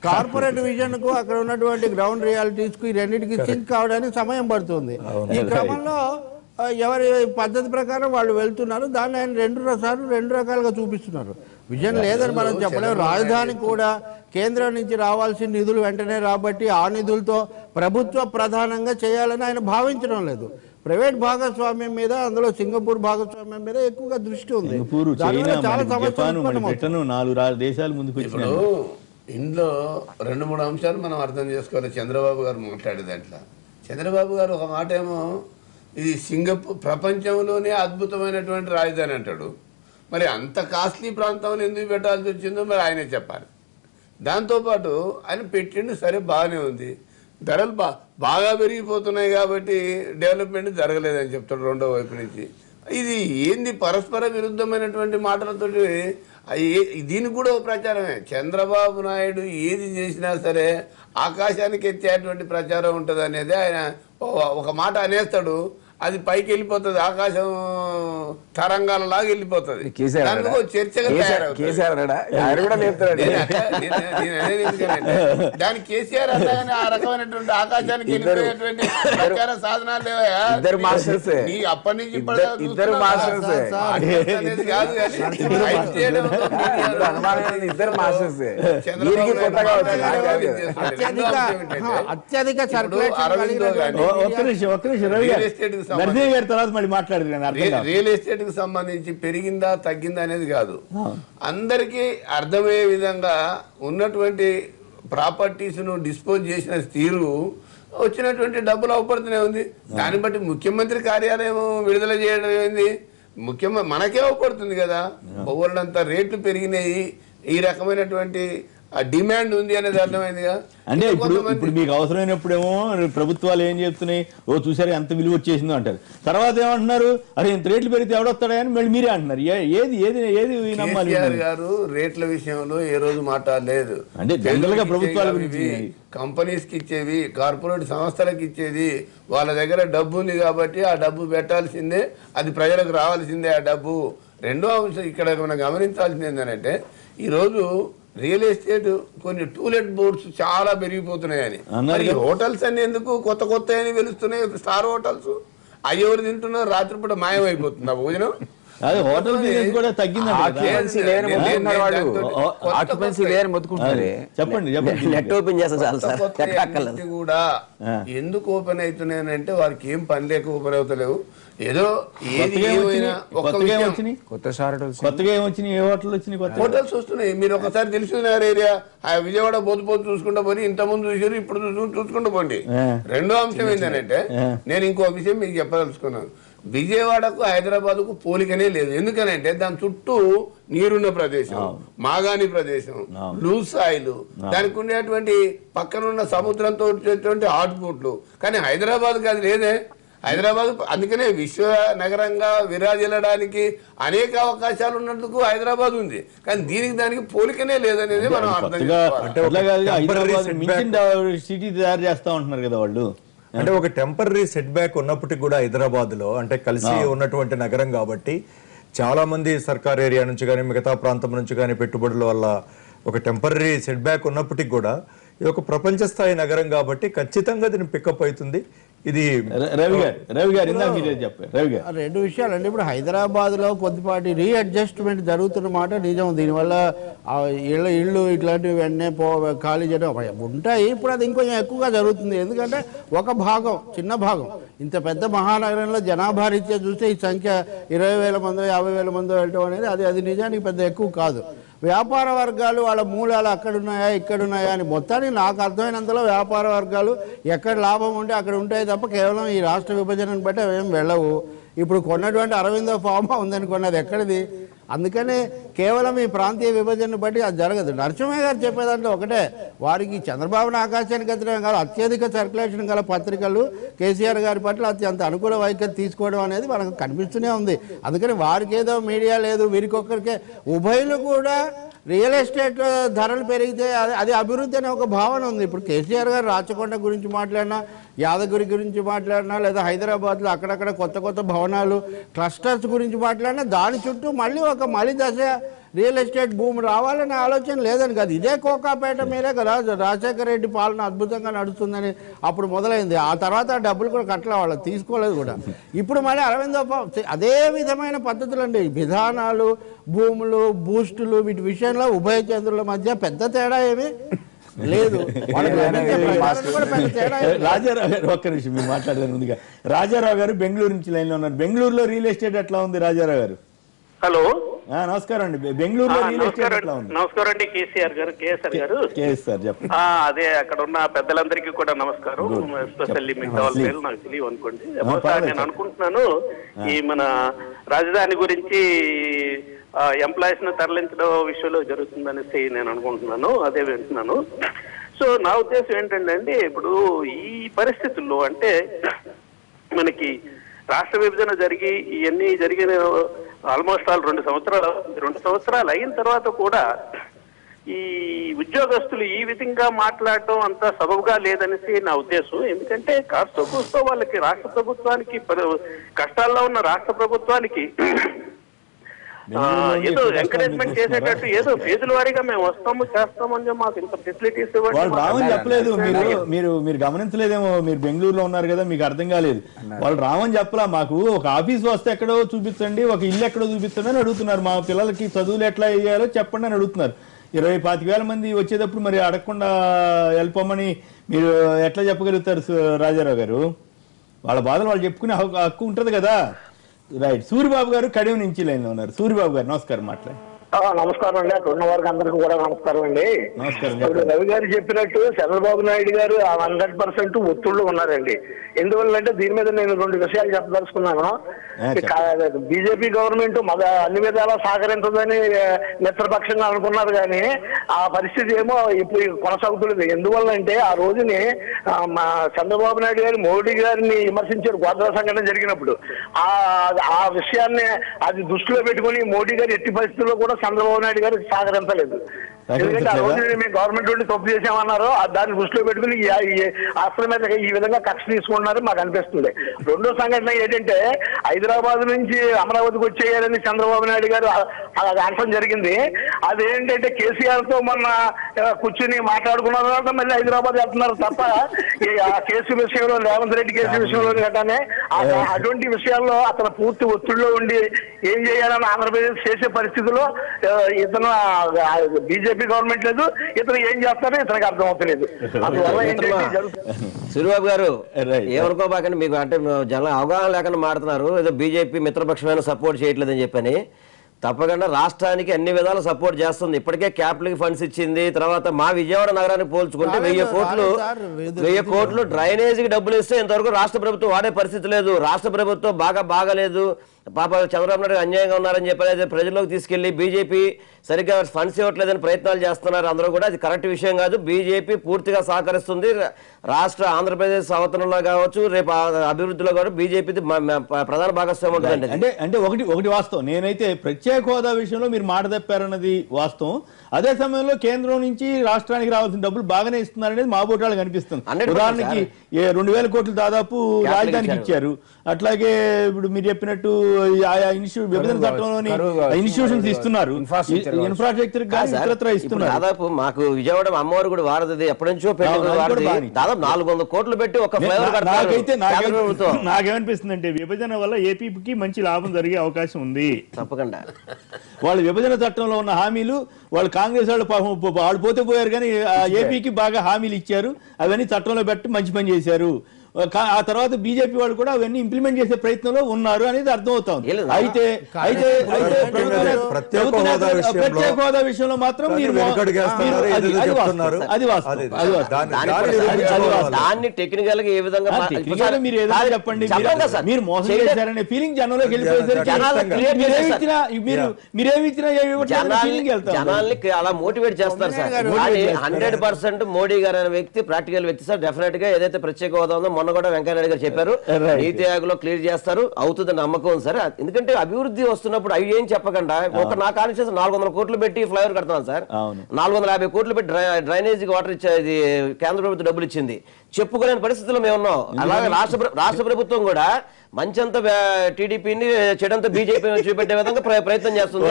కార్పొరేట్ విజన్ కు అక్కడ ఉన్నటువంటి గ్రౌండ్ రియాలిటీస్ కు ఈ రెండింటికి సింక్ కావడానికి సమయం పడుతుంది. ఈ క్రమంలో ఎవరి పద్ధతి ప్రకారం వాళ్ళు వెళ్తున్నారు. దాన్ని ఆయన రెండు రకాలుగా చూపిస్తున్నారు. విజన్ లేదని మనం చెప్పలేము. రాజధాని కూడా కేంద్రం నుంచి రావాల్సిన నిధులు వెంటనే రాబట్టి ఆ నిధులతో ప్రభుత్వ ప్రధానంగా చేయాలని ఆయన భావించడం లేదు. ప్రైవేట్ భాగస్వామ్యం మీద, అందులో సింగపూర్ భాగస్వామ్యం మీద ఎక్కువగా దృష్టి ఉంది. చాలా సమస్యలు 4 దేశాలు ముందుకు ఇప్పుడు ఇందులో 2-3 అంశాలు మనం అర్థం చేసుకోవాలి. చంద్రబాబు గారు మాట్లాడే దాంట్లో చంద్రబాబు గారు ఒక మాట ఏమో ఇది సింగపూర్ ప్రపంచంలోనే అద్భుతమైనటువంటి రాజధాని అంటాడు. మరి అంత కాస్ట్లీ ప్రాంతంలో ఎందుకు పెట్టాల్సి వచ్చిందో మరి ఆయనే చెప్పాలి. దాంతోపాటు ఆయన పెట్టిండు, సరే బాగానే ఉంది, ధరలు బాగా పెరిగిపోతున్నాయి కాబట్టి డెవలప్మెంట్ జరగలేదని చెప్తాడు రెండో వైపు నుంచి. ఇది ఏంది పరస్పర విరుద్ధమైనటువంటి మాటలతోటి. దీనికి కూడా ఒక ప్రచారమే. చంద్రబాబు నాయుడు ఏది చేసినా సరే ఆకాశానికి ఎత్తేటువంటి ప్రచారం ఉంటుంది అనేది ఆయన ఒక మాట అనేస్తాడు, అది పైకి వెళ్ళిపోతుంది, ఆకాశం తరంగాలలాగా వెళ్ళిపోతుంది. దాని కేసీఆర్ అంటాగానే ఆ రకమైనటువంటి ఆకాశానికి వెళ్ళిపోయేటువంటి ప్రచార సాధనాలు లేవా? అప్పటి నుంచి కాదు అత్యధిక రియల్ ఎస్టేట్ కు సంబంధించి పెరిగిందా తగ్గిందా అనేది కాదు, అందరికీ అర్థమయ్యే విధంగా ఉన్నటువంటి ప్రాపర్టీస్ ను డిస్పోజ్ చేసిన తీరు వచ్చినటువంటి డబ్బులు అవపడుతూనే ఉంది. దాన్ని బట్టి ముఖ్యమంత్రి కార్యాలయం విడుదల చేయడం ఏంది, మనకే అవపడుతుంది కదా. బొవ్వలంత రేట్లు పెరిగినాయి, ఈ రకమైనటువంటి డిమాండ్ ఉంది అనేది అర్థమైందిగా. అంటే ఇప్పుడు మీకు అవసరమైనప్పుడేమో ప్రభుత్వాలు ఏం చెప్తున్నాయి, ఓ చూసారు ఎంత విలువ వచ్చేసిందో అంటారు. తర్వాత ఏమంటున్నారు, అరే ఇంత రేట్లు పెరిగితే ఎవడొస్తాడని మళ్ళీ మీరే అంటున్నారు. ఏది ఏది ఏది నమ్మాలి? గారు రేట్ల విషయంలో ఏ రోజు మాట్లాడలేదు. అంటే జనరల్ గా ప్రభుత్వాల గురించి, కంపెనీస్ కి ఇచ్చేవి, కార్పొరేట్ సంస్థలకు ఇచ్చేది, వాళ్ళ దగ్గర డబ్బు ఉంది కాబట్టి ఆ డబ్బు పెట్టాల్సిందే, అది ప్రజలకు రావాల్సిందే ఆ డబ్బు. రెండో అంశం ఇక్కడ మనం గమనించాల్సింది ఏంటంటే, ఈరోజు రియల్ ఎస్టేట్ కొన్ని టూలెట్ బోర్డ్స్ చాలా పెరిగిపోతున్నాయని. మరి హోటల్స్ అన్ని ఎందుకు కొత్త కొత్త అని వెలుస్తున్నాయి, స్టార్ హోటల్స్ అవి ఎవరు తింటున్నారు, రాత్రిపూట మాయమైపోతుంది ఆ భోజనం. అదే హోటల్ బిజినెస్ కూడా తగ్గిందండి. చెప్పండి నెట్ ఓపెన్ చేస్తా చాలు సార్. కూడా ఎందుకు ఓపెన్ అవుతున్నాయనంటే వారికి ఏం పని లేక ఓపెన్ అవుతలేవు. ఏదో కొత్తగా ఏమొచ్చినాయి, ఏ హోటల్ వచ్చినాయి, కొత్త హోటల్స్ వస్తున్నాయి. మీరు ఒకసారి తెలిసినారు ఏరియా విజయవాడ పోతు చూసుకుంటా పోయి, ఇంత ముందు చూసారు, ఇప్పుడు చూసుకుంటూ పోండి. రెండో అంశం ఏంటంటే, నేను ఇంకో విషయం మీకు చెప్పదలుచుకున్నాను. విజయవాడకు హైదరాబాద్ కు పోలికనే లేదు. ఎందుకనంటే దాని చుట్టూ నీరున్న ప్రదేశం, మాగాని ప్రదేశం, లూజ్ సాయిల్, దానికి ఉండేటువంటి పక్కనున్న సముద్రంతో వచ్చేటువంటి హాట్ బోట్లు. కానీ హైదరాబాద్ కి అది లేదే. హైదరాబాద్ అందుకనే విశ్వ నగరంగా విరాజిల్లడానికి అనేక అవకాశాలు ఉన్నందుకు హైదరాబాద్ ఉంది. కానీ దీనికి దానికి పోలికనే లేదనేది మనం అర్థం చేసుకోవాలి. హైదరాబాద్ మించిన సిటీ తయారు చేస్తా ఉంటున్నారు కదా వాళ్ళు. అంటే ఒక టెంపరీ సెట్ బ్యాక్ ఉన్నప్పటికీ కూడా హైదరాబాద్ లో అంటే కలిసి ఉన్నటువంటి నగరం కాబట్టి చాలా మంది సర్కార్ ఏరియా నుంచి కానీ మిగతా ప్రాంతం నుంచి కానీ పెట్టుబడుల వల్ల ఒక టెంపరీ సెట్ బ్యాక్ ఉన్నప్పటికీ కూడా ఇది ఒక ప్రపంచ స్థాయి నగరం కాబట్టి ఖచ్చితంగా దీన్ని పికప్ అవుతుంది. ఇది రవి గారు ఇందాక మీరే చెప్పారు. రవి గారు రెండు విషయాలు అండి. ఇప్పుడు హైదరాబాద్లో కొద్దిపాటి రీఅడ్జస్ట్మెంట్ జరుగుతున్న మాట నిజం. దీనివల్ల ఇళ్ళు ఇట్లాంటివి వెంటనే ఖాళీ చేయడం ఉంటాయి. ఇప్పుడు అది ఇంకొంచెం ఎక్కువగా జరుగుతుంది. ఎందుకంటే ఒక భాగం, చిన్న భాగం, ఇంత పెద్ద మహానగరంలో జనాభా రీత్యా చూస్తే ఈ సంఖ్య 20,000 మందో 50,000 మందో వెళ్ళటం అనేది అది నిజానికి పెద్ద ఎక్కువ కాదు. వ్యాపార వర్గాలు వాళ్ళ మూలాలు అక్కడున్నాయా ఇక్కడున్నాయా అని మొత్తానికి నాకు అర్థమైనంతలో వ్యాపార వర్గాలు ఎక్కడ లాభం ఉంటే అక్కడ ఉంటాయి తప్ప కేవలం ఈ రాష్ట్ర విభజనను బట్టి అవేం వెళ్ళవు. ఇప్పుడు కొన్నటువంటి అరవిందో ఫార్మా ఉందనుకోండి, అది ఎక్కడిది? అందుకనే కేవలం ఈ ప్రాంతీయ విభజనను బట్టి అది జరగదు. నరసింహయ్య గారు చెప్పేదంటే ఒకటే, వారికి చంద్రబాబును ఆకాశానికి ఎత్తడం కాదు, అత్యధిక సర్క్యులేషన్ గల పత్రికలు కేసీఆర్ గారి పట్ల అత్యంత అనుకూల వైఖరి తీసుకోవడం అనేది మనకు కనిపిస్తూనే ఉంది. అందుకని వారికి ఏదో మీడియా లేదు, వీరికొక్కరికే ఉభయులు కూడా రియల్ ఎస్టేట్ ధరలు పెరిగితే అది అభివృద్ధి అనే ఒక భావన ఉంది. ఇప్పుడు కేసీఆర్ గారు రాచకొండ గురించి మాట్లాడినా, యాదగిరి గురించి మాట్లాడినా, లేదా హైదరాబాద్లో అక్కడక్కడ కొత్త కొత్త భవనాలు క్లస్టర్స్ గురించి మాట్లాడినా దాని చుట్టూ మళ్ళీ ఒక మలి దశ రియల్ ఎస్టేట్ భూమి రావాలనే ఆలోచన లేదని కాదు. ఇదే కోకాపేట మీదే కదా రాజశేఖర రెడ్డి పాలన అద్భుతంగా నడుస్తుందని అప్పుడు మొదలైంది. ఆ తర్వాత డబ్బులు కూడా కట్టలే, వాళ్ళకి తీసుకోలేదు కూడా. ఇప్పుడు మళ్ళీ అరవిందో అదే విధమైన పద్ధతులు అండి, విధానాలు, భూములు, బూస్టులు, వీటి విషయంలో ఉభయ చంద్రుల మధ్య పెద్ద తేడా ఏమి లేదు. రాజారావు గారు ఒక్క నిమిషం మీరు మాట్లాడదాని ముందుగా. రాజారావు గారు బెంగళూరు నుంచి లైన్ లో ఉన్నారు. బెంగళూరులో రియల్ ఎస్టేట్ ఎట్లా ఉంది రాజారావు గారు? హలో, నమస్కారం అండి. బెంగళూరులో రియల్ ఎస్టేట్ ఎట్లా ఉంది? నమస్కారం అండి కేసీఆర్ గారు, కేఎస్ఆర్ గారు. కేఎస్ఆర్ చెప్పండి. అదే అక్కడ ఉన్న పెద్దలందరికీ కూడా నమస్కారం. ఎస్పెషల్లీ మిగతా వాళ్ళ పేర్లు నాకు తెలియవు అనుకోండి. నేను అనుకుంటున్నాను ఈ మన రాజధాని గురించి ఎంప్లాయీస్ ను తరలించడం విషయంలో జరుగుతుందనేసి నేను అనుకుంటున్నాను, అదే వింటున్నాను. సో నా ఉద్దేశం ఏంటంటే అండి, ఇప్పుడు ఈ పరిస్థితుల్లో అంటే మనకి రాష్ట్ర విభజన జరిగి ఇవన్నీ జరిగిన ఆల్మోస్ట్ ఆల్ 2 సంవత్సరాలు అయిన తర్వాత కూడా ఈ ఉద్యోగస్తులు ఈ విధంగా మాట్లాడటం అంత సబబుగా లేదనేసి నా ఉద్దేశం. ఎందుకంటే కాస్త కూస్తో వాళ్ళకి రాష్ట్ర ప్రభుత్వానికి కష్టాల్లో ఉన్న రాష్ట్ర ప్రభుత్వానికి ఏదో ఎంకరేజ్మెంట్ చేసేటట్టు ఏదో ఫేజుల వారీగా మేము వస్తాము చేస్తామని మాకు ఇంత ఫెసిలిటీస్ వాళ్ళు రావని చెప్పలేదు. మీరు గమనించలేదేమో, మీరు బెంగళూరులో ఉన్నారు కదా, మీకు అర్థం కాలేదు. వాళ్ళు రావని చెప్పలా. మాకు ఒక ఆఫీస్ వస్తే ఎక్కడో చూపించండి, ఒక ఇల్లు ఎక్కడో చూపించండి అని అడుగుతున్నారు. మా పిల్లలకి చదువులు ఎట్లా వేయాలో చెప్పండి అని అడుగుతున్నారు. 20-25 మంది వచ్చేటప్పుడు మరి అడగకుండా వెళ్ళిపోమని మీరు ఎట్లా చెప్పగలుగుతారు రాజారావు గారు? వాళ్ళ బాధలు వాళ్ళు చెప్పుకునే హక్కు ఉంటుంది కదా. రైట్. సూరిబాబు గారు కడియం నుంచి లైన్ లో ఉన్నారు. సూరిబాబు గారు నమస్కారం, మాట్లాడండి. నమస్కారం అండి. అక్కడ ఉన్న వారికి అందరికీ కూడా నమస్కారం అండి. ఇప్పుడు రవి గారు చెప్పినట్టు చంద్రబాబు నాయుడు గారు 100% ఒత్తిళ్లు ఉన్నారండి. ఎందువల్లంటే దీని మీద నేను 2 విషయాలు చెప్పదలుచుకున్నాను. బీజేపీ గవర్నమెంట్ అన్ని విధాలా సహకరించదని మిత్రపక్షంగా అనుకున్నారు, కానీ ఆ పరిస్థితి ఏమో ఇప్పుడు కొనసాగుతున్నది. ఎందువల్లంటే ఆ రోజుని మా చంద్రబాబు నాయుడు గారు మోడీ గారిని విమర్శించారు గోద్రా సంఘటన జరిగినప్పుడు. ఆ విషయాన్ని అది దృష్టిలో పెట్టుకుని మోడీ గారు ఎట్టి పరిస్థితుల్లో కూడా చంద్రబాబు నాయుడు గారు సహకరించలేదు. ఎందుకంటే ఆ రోజు మేము గవర్నమెంట్ నుండి తప్పు చేసామన్నారో దాన్ని దృష్టిలో పెట్టుకుని అసలు మీద ఈ విధంగా కక్ష తీసుకుంటున్నారని మాకు అనిపిస్తుంది. రెండో సంఘటన ఏంటంటే హైదరాబాద్ నుంచి అమరావతికి వచ్చేయాలని చంద్రబాబు నాయుడు గారు అనడం జరిగింది. అదేంటంటే కేసీఆర్ తో మొన్న కూర్చుని మాట్లాడుకున్న తర్వాత మళ్ళీ హైదరాబాద్ వెళ్తున్నారు తప్ప ఆ కేసు విషయంలో, రేవంత్ రెడ్డి కేసు విషయంలో గట్టానే అటువంటి విషయాల్లో అతను పూర్తి ఒత్తిడిలో ఉండి ఏం చేయాలని ఆంధ్రప్రదేశ్ చేసే పరిస్థితిలో ఇతను బీజేపీ గవర్నమెంట్ లేదు, ఇతను ఏం చేస్తారో ఇతనికి అర్థం అవుతలేదు. అందువల్ల ఏంటంటే సూరిబాబు గారు ఏమనుకోబాకండి, మీకు అంటే జనం అవగాహన లేకుండా మాడుతున్నారు. ఏదో బీజేపీ మిత్రపక్షమైన సపోర్ట్ చేయట్లేదని చెప్పని. తప్పకుండా రాష్ట్రానికి అన్ని విధాలు సపోర్ట్ చేస్తుంది. ఇప్పటికే క్యాపిటల్ ఫండ్స్ ఇచ్చింది. తర్వాత మా విజయవాడ నగరానికి పోల్చుకుంటే 1000 కోట్లు డ్రైనేజీకి డబ్బులు ఇస్తే ఇంతవరకు రాష్ట్ర ప్రభుత్వం వాడే పరిస్థితి లేదు. రాష్ట్ర ప్రభుత్వం బాగాలేదు. పాప చంద్రబాబు నాయుడు అన్యాయంగా ఉన్నారని చెప్పి ప్రజల్లోకి తీసుకెళ్లి బీజేపీ సరిగ్గా ఫండ్స్ ఇవ్వట్లేదని ప్రయత్నాలు చేస్తున్నారు అందరూ కూడా. అది కరెక్ట్ విషయం కాదు. బీజేపీ పూర్తిగా సహకరిస్తుంది. రాష్ట్ర ఆంధ్రప్రదేశ్ అవతరణలో కావచ్చు, రేపు అభివృద్ధిలో కూడా బీజేపీ ప్రధాన భాగస్వామ్యం ఉంటుందండి. అంటే ఒకటి వాస్తవం. నేనైతే ప్రత్యేక హోదా విషయంలో మీరు మాట తప్పారన్నది వాస్తవం. అదే సమయంలో కేంద్రం నుంచి రాష్ట్రానికి రావాల్సిన డబ్బులు బాగానే ఇస్తున్నారనేది మా బోటాలకు అనిపిస్తుంది. ఉదాహరణకి 2,000 కోట్లు దాదాపు రాజధానికి ఇచ్చారు. అట్లాగే ఇప్పుడు మీరు చెప్పినట్టు ఆయా విభజన చట్టంలోని ఇన్స్టిట్యూషన్స్ ఇస్తున్నారు, ఇన్ఫ్రాస్ట్రక్చర్ ఇస్తున్నారు. దాదాపు మాకు విజయవాడ అమ్మవారు కూడా వారది ఎప్పటి నుంచో దాదాపు 400 కోట్లు పెట్టి ఒక నాకేమనిపిస్తుంది అంటే విభజన వల్ల ఏపీకి మంచి లాభం జరిగే అవకాశం ఉంది. తప్పకుండా వాళ్ళు విభజన చట్టంలో ఉన్న హామీలు వాళ్ళు కాంగ్రెస్ వాళ్ళు పోతే పోయారు, కానీ ఏపీకి బాగా హామీలు ఇచ్చారు. అవన్నీ చట్టంలో పెట్టి మంచి పని చేశారు. ఆ తర్వాత బీజేపీ వాళ్ళు కూడా అవన్నీ ఇంప్లిమెంట్ చేసే ప్రయత్నంలో ఉన్నారు అనేది అర్థమవుతాం. అయితే ప్రత్యేక హోదా విషయంలో మాత్రం దాన్ని టెక్నికల్ గా ఏ విధంగా మీరు ఏదైనా చెప్పండి, మీరు మోసం చేశారనే ఫీలింగ్ జనంలోకి వెళ్ళిపోయేసరికి జనాల్ని అలా మోటివేట్ చేస్తారు సార్. 100% మోడీ గారు అనే వ్యక్తి ప్రాక్టికల్ వ్యక్తి సార్. డెఫినెట్ గా ఏదైతే ప్రత్యేక హోదా ఉందో మొన్న కూడా వెంకయ్యనాయుడు గారు చెప్పారు, నీతి ఆయోగ్లో క్లియర్ చేస్తారు, అవుతుంది నమ్మకం సార్. ఎందుకంటే అభివృద్ధి వస్తున్నప్పుడు అవి ఏం చెప్పకుండా ఒక నా కాన్స్టిట్యూషన్ 400 కోట్లు పెట్టి ఫ్లైఓవర్ కడతాను సార్. 450 కోట్లు పెట్టి డ్రైనేజీకి వాటర్ ఇచ్చేది కేంద్ర ప్రభుత్వం డబ్బులు ఇచ్చింది. చెప్పుకోలేని పరిస్థితుల్లో మేము ఉన్నాం. అలాగే రాష్ట్ర ప్రభుత్వం కూడా మంచంతా టీడీపీని చెడంతా బీజేపీ చూపెట్టే విధంగా ప్రయత్నం చేస్తుంది.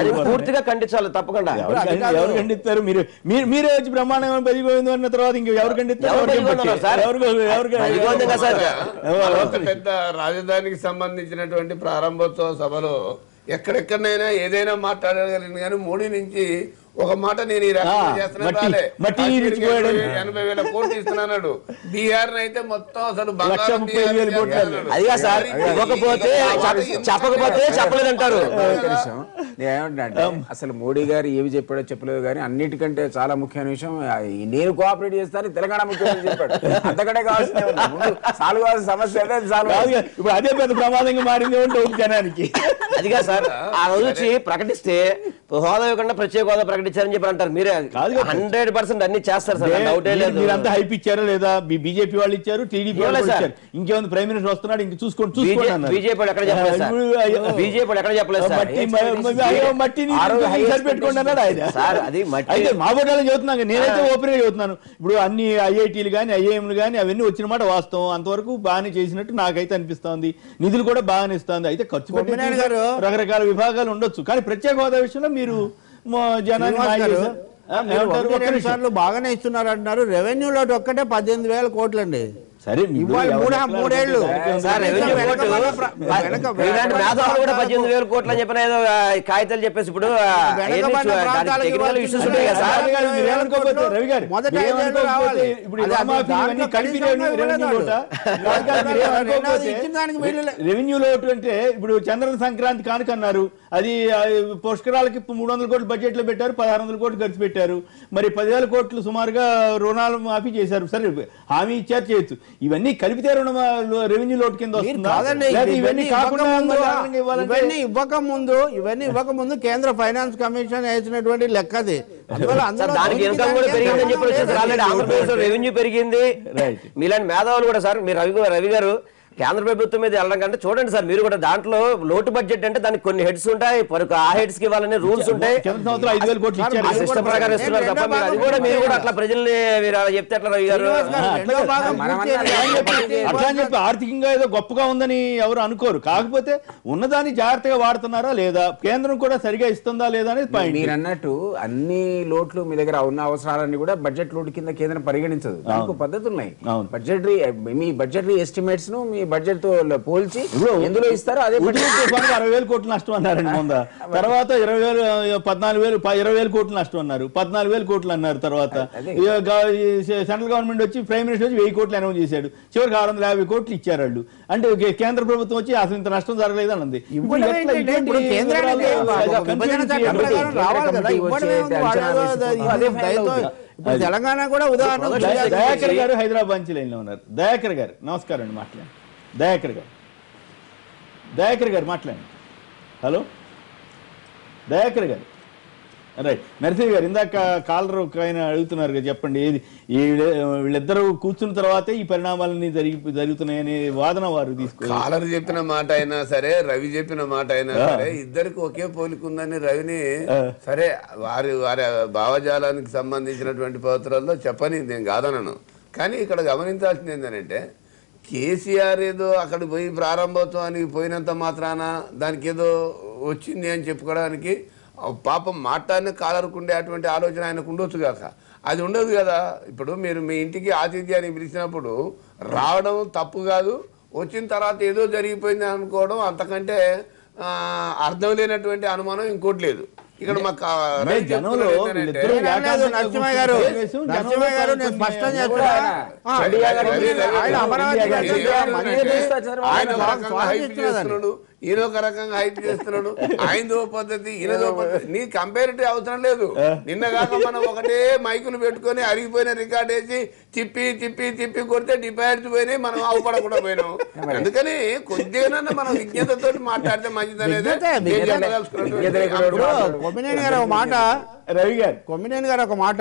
అది పూర్తిగా ఖండించాలి తప్పకుండా. ఎవరు ఖండిస్తారు? మీరే వచ్చి బ్రహ్మాండంగా పెరిగిపోయింది అన్న తర్వాత ఇంకెవరు ఖండిస్తారు? పెద్ద రాజధానికి సంబంధించినటువంటి ప్రారంభోత్సవ సభలో ఎక్కడెక్కడైనా ఏదైనా మాట్లాడగలిగింది, కానీ మోడీ నుంచి ఒక మాట నేను ఈ రకంగా చేస్తున్నాను, 80,000 కోట్లు ఇస్తున్నాడు. బీహార్ అయితే మొత్తం అసలు చెప్పకపోతే చెప్పలేదంటారు. నేనేమంటే అసలు మోడీ గారు ఏవి చెప్పాడో చెప్పలేదు, కానీ అన్నిటికంటే చాలా ముఖ్యమైన విషయం నేను కోఆపరేట్ చేస్తాను తెలంగాణ ముఖ్యమంత్రి చెప్పాడు. అంతకంటే కావాల్సిన సాల్వ్ కావాల్సిన సమస్య ఇప్పుడు అదే పెద్ద ప్రమాదంగా మారింది జనానికి. అదిగా సార్, ఆ రోజు వచ్చి ప్రకటిస్తే హోదా ఇవ్వకుండా ప్రత్యేక హోదా ప్రకటించారని చెప్పి అంటారు. మీరే 100% అన్ని చేస్తారు సార్, డౌటే లేదు. మీరంతా హైప్ ఇచ్చారా లేదా? బీజేపీ వాళ్ళు ఇచ్చారు, టీడీపీ వాళ్ళు ఇచ్చారు. ఇంకేముంది, ప్రైమ్ మినిస్టర్ వస్తున్నాడు, ఇంక చూసుకోండి. బీజేపీ ఎక్కడ చెప్పలేదు సార్. బీజేపీ ఎక్కడ చెప్పలేదు సార్. మట్టిని సరిపెట్టుకోండి అన్నాడు ఆయన. అయితే మా బోటాలను చెబుతున్నాను, నేనైతే ఓపెన్ గా చెబుతున్నాను. ఇప్పుడు అన్ని ఐఐటీలు కానీ ఐఐఎంలు కానీ అవన్నీ వచ్చిన మాట వాస్తవం. అంతవరకు బాగానే చేసినట్టు నాకైతే అనిపిస్తోంది. నిధులు కూడా బాగానే ఇస్తుంది. అయితే ఖర్చు పెట్టి రకరకాల విభాగాలు ఉండొచ్చు, కానీ ప్రత్యేక హోదా విషయంలో మీరు జనాన్ని బాగానే ఇస్తున్నారు అంటున్నారు. రెవెన్యూ లోటు ఒక్కటే 18,000 కోట్లండి. సరే, మూడేళ్లు మేధావులు కూడా 18,000 కోట్లు అని చెప్పిన ఏదో కాగితాలు చెప్పేసి ఇప్పుడు రెవెన్యూ లోటు అంటే ఇప్పుడు చంద్రన సంక్రాంతి కానుకన్నారు, అది పుష్కరాలకి 300 కోట్లు బడ్జెట్ లో పెట్టారు, 1,600 కోట్లు ఖర్చు పెట్టారు. మరి 10,000 కోట్లు సుమారుగా రుణాలు మాఫీ చేశారు. సరే, హామీ ఇచ్చారు, చేయొచ్చు. ఇవన్నీ కలిపితే రెవెన్యూ లోటు కింద ఇవన్నీ ఇవ్వక ముందు కేంద్ర ఫైనాన్స్ కమిషన్ వేసినటువంటి లెక్కది. దానికి ఇన్కమ్ కూడా పెరిగిందని చెప్పి ఆంధ్రప్రదేశ్ లో రెవెన్యూ పెరిగింది. మీలాంటి మేధావులు కూడా సార్, మీరు రవి గారు కేంద్ర ప్రభుత్వం మీద వెళ్ళడం కంటే చూడండి సార్, మీరు కూడా దాంట్లో లోటు బడ్జెట్ అంటే దానికి కొన్ని హెడ్స్ ఉంటాయి, ఆ హెడ్స్ కి ఇవ్వాలనే రూల్స్ ఉంటాయి. సిస్టమ్ ప్రకారం ఇస్తున్నారు తప్ప మీరు కూడా అట్లా ప్రజల్ని మీరు అలా చెప్తే అట్లా రవి గారు అట్లా అని చెప్పి ఆర్థికంగా ఏదో గొప్పగా ఉందని ఎవరు అనుకోరు. కాకపోతే ఉన్నదాన్ని జాగ్రత్తగా వాడుతున్నారా లేదా, కేంద్రం కూడా సరిగా ఇస్తుందా లేదా అనేది పాయింట్. మీరు అన్నట్టు అన్ని లోట్లు మీ దగ్గర ఉన్న అవసరాలన్నీ కూడా బడ్జెట్ లోటు కింద కేంద్రం పరిగణించదు. దానికి పద్ధతులు ఉన్నాయి. మీ బడ్జెటరీ ఎస్టిమేట్స్ ను మీ బడ్జెట్ తో పోల్చి ఎందులో ఇస్తారో అదే 60,000 కోట్లు నష్టం అన్నారండి ముందు. తర్వాత 20,000 కోట్లు నష్టం అన్నారు, 14,000 కోట్లు అన్నారు. తర్వాత సెంట్రల్ గవర్నమెంట్ వచ్చి ప్రైమ్ మినిస్టర్ వచ్చి 1,000 కోట్లు అనౌన్స్ చేశాడు. చివరికి 650 కోట్లు ఇచ్చారు వాళ్ళు. అంటే కేంద్ర ప్రభుత్వం వచ్చి అసలు ఇంత నష్టం జరగలేదు అన్నది. ఇప్పుడు తెలంగాణ కూడా ఉదాహరణ. దయాకర్ గారు హైదరాబాద్ నుంచి లైన్ లో ఉన్నారు. దయాకర్ గారు నమస్కారం అండి, మాట్లాడండి. దయాకర్ గారు దయాకర్ గారు మాట్లాడండి. హలో దయాకర్ గారు. రైట్. నరసింహ గారు, ఇందాక కాలర్ ఒక ఆయన అడుగుతున్నారు కదా, చెప్పండి ఏది వీళ్ళిద్దరూ కూర్చున్న తర్వాతే ఈ పరిణామాలన్నీ జరుగుతున్నాయనే వాదన వారు తీసుకో. కాలర్ చెప్పిన మాట అయినా సరే, రవి చెప్పిన మాట అయినా సరే, ఇద్దరికి ఒకే పోలికుందని రవిని సరే వారి వారి భావజాలానికి సంబంధించినటువంటి పత్రాల్లో చెప్పని నేను కాదనను. కానీ ఇక్కడ గమనించాల్సింది ఏంటంటే, కేసీఆర్ ఏదో అక్కడ పోయి ప్రారంభోత్సవానికి పోయినంత మాత్రాన దానికి ఏదో వచ్చింది అని చెప్పుకోవడానికి పాపం మాట్లాడిన కాలరుకుండే అటువంటి ఆలోచన ఆయనకు ఉండొచ్చు కాక, అది ఉండదు కదా. ఇప్పుడు మీరు మీ ఇంటికి ఆతిథ్యాన్ని పిలిచినప్పుడు రావడం తప్పు కాదు, వచ్చిన తర్వాత ఏదో జరిగిపోయింది అనుకోవడం అంతకంటే అర్థం లేనటువంటి అనుమానం ఇంకోటి లేదు. ఇక్కడ మాకు నరసింహ గారు నేను స్పష్టం చేస్తున్నా, ఈయన ఒక రకంగా హైప్ చేస్తున్నాడు, ఆయనదో పద్ధతి ఈయనదో పద్ధతి. నీ కంపారిటివ్ అవసరం లేదు. నిన్న కాక మనం ఒకటే మైకులు పెట్టుకొని అరిగిపోయిన రికార్డ్ వేసి తిప్పి తిప్పి తిప్పి కొడితే డిపాజిట్ పోయినాయి, మనం అవపడకుండా పోయినాం. అందుకని కొద్దిగా మనం విజ్ఞతతో మాట్లాడితే మంచిది అనేది కొమ్మినేని గారు ఒక మాట, రవి గారు కొమ్మినేని గారు ఒక మాట,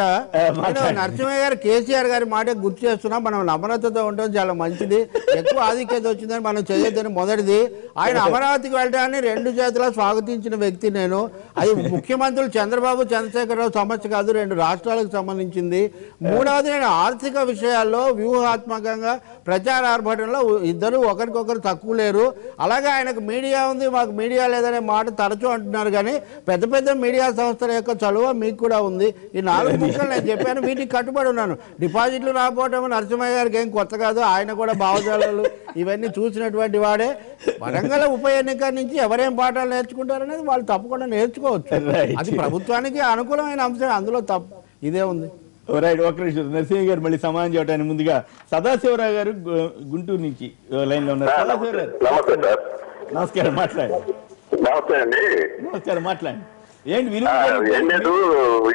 నరసింహయ్య గారు కేసీఆర్ గారి మాట గుర్తు చేస్తున్నా. మనం నమ్రతతో ఉండడం చాలా మంచిది, ఎక్కువ ఆధిక్యత వచ్చిందని మనం చేయొద్దని మొదటిది. ఆయన అమరావతికి వెళ్ళడాన్ని రెండు చేతుల స్వాగతించిన వ్యక్తి నేను. అది ముఖ్యమంత్రులు చంద్రబాబు చంద్రశేఖరరావు సమస్య కాదు, రెండు రాష్ట్రాలకు సంబంధించింది. మూడవది, నేను ఆర్థిక విషయాల్లో వ్యూహాత్మకంగా ప్రచార ఆర్భటంలో ఇద్దరు ఒకరికొకరు తక్కువ లేరు. అలాగే ఆయనకు మీడియా ఉంది, మాకు మీడియా లేదనే మాట తరచూ అంటున్నారు. కానీ పెద్ద పెద్ద మీడియా సంస్థల యొక్క చలువ మీకు కూడా ఉంది. ఈ 4 ముక్కలు నేను చెప్పాను, వీటికి కట్టుబడి ఉన్నాను. డిపాజిట్లు రాకపోవటం నరసింహయ్య గారికి ఏం కొత్త కాదు, ఆయన కూడా భావజాలాలు ఇవన్నీ చూసినటువంటి వాడే. వరంగల్ ఉప ఎన్నిక నుంచి ఎవరేం పాఠాలు నేర్చుకుంటారనేది వాళ్ళు తప్పకుండా నేర్చుకోవచ్చు. అది ప్రభుత్వానికి అనుకూలమైన అంశం, అందులో తప్పు ఇదే ఉంది. రైట్. ఒక నిమిషం నరసింహ గారు మళ్ళీ సమాధానం చేయడానికి ముందుగా సదాశివరావు గారు గుంటూరు నుంచి లైన్ లో ఉన్నారు. సదాశివరావు గారు నమస్కారం, మాట్లాడండి. నమస్తే అండి. నమస్కారం, మాట్లాడండి. ఏం లేదు,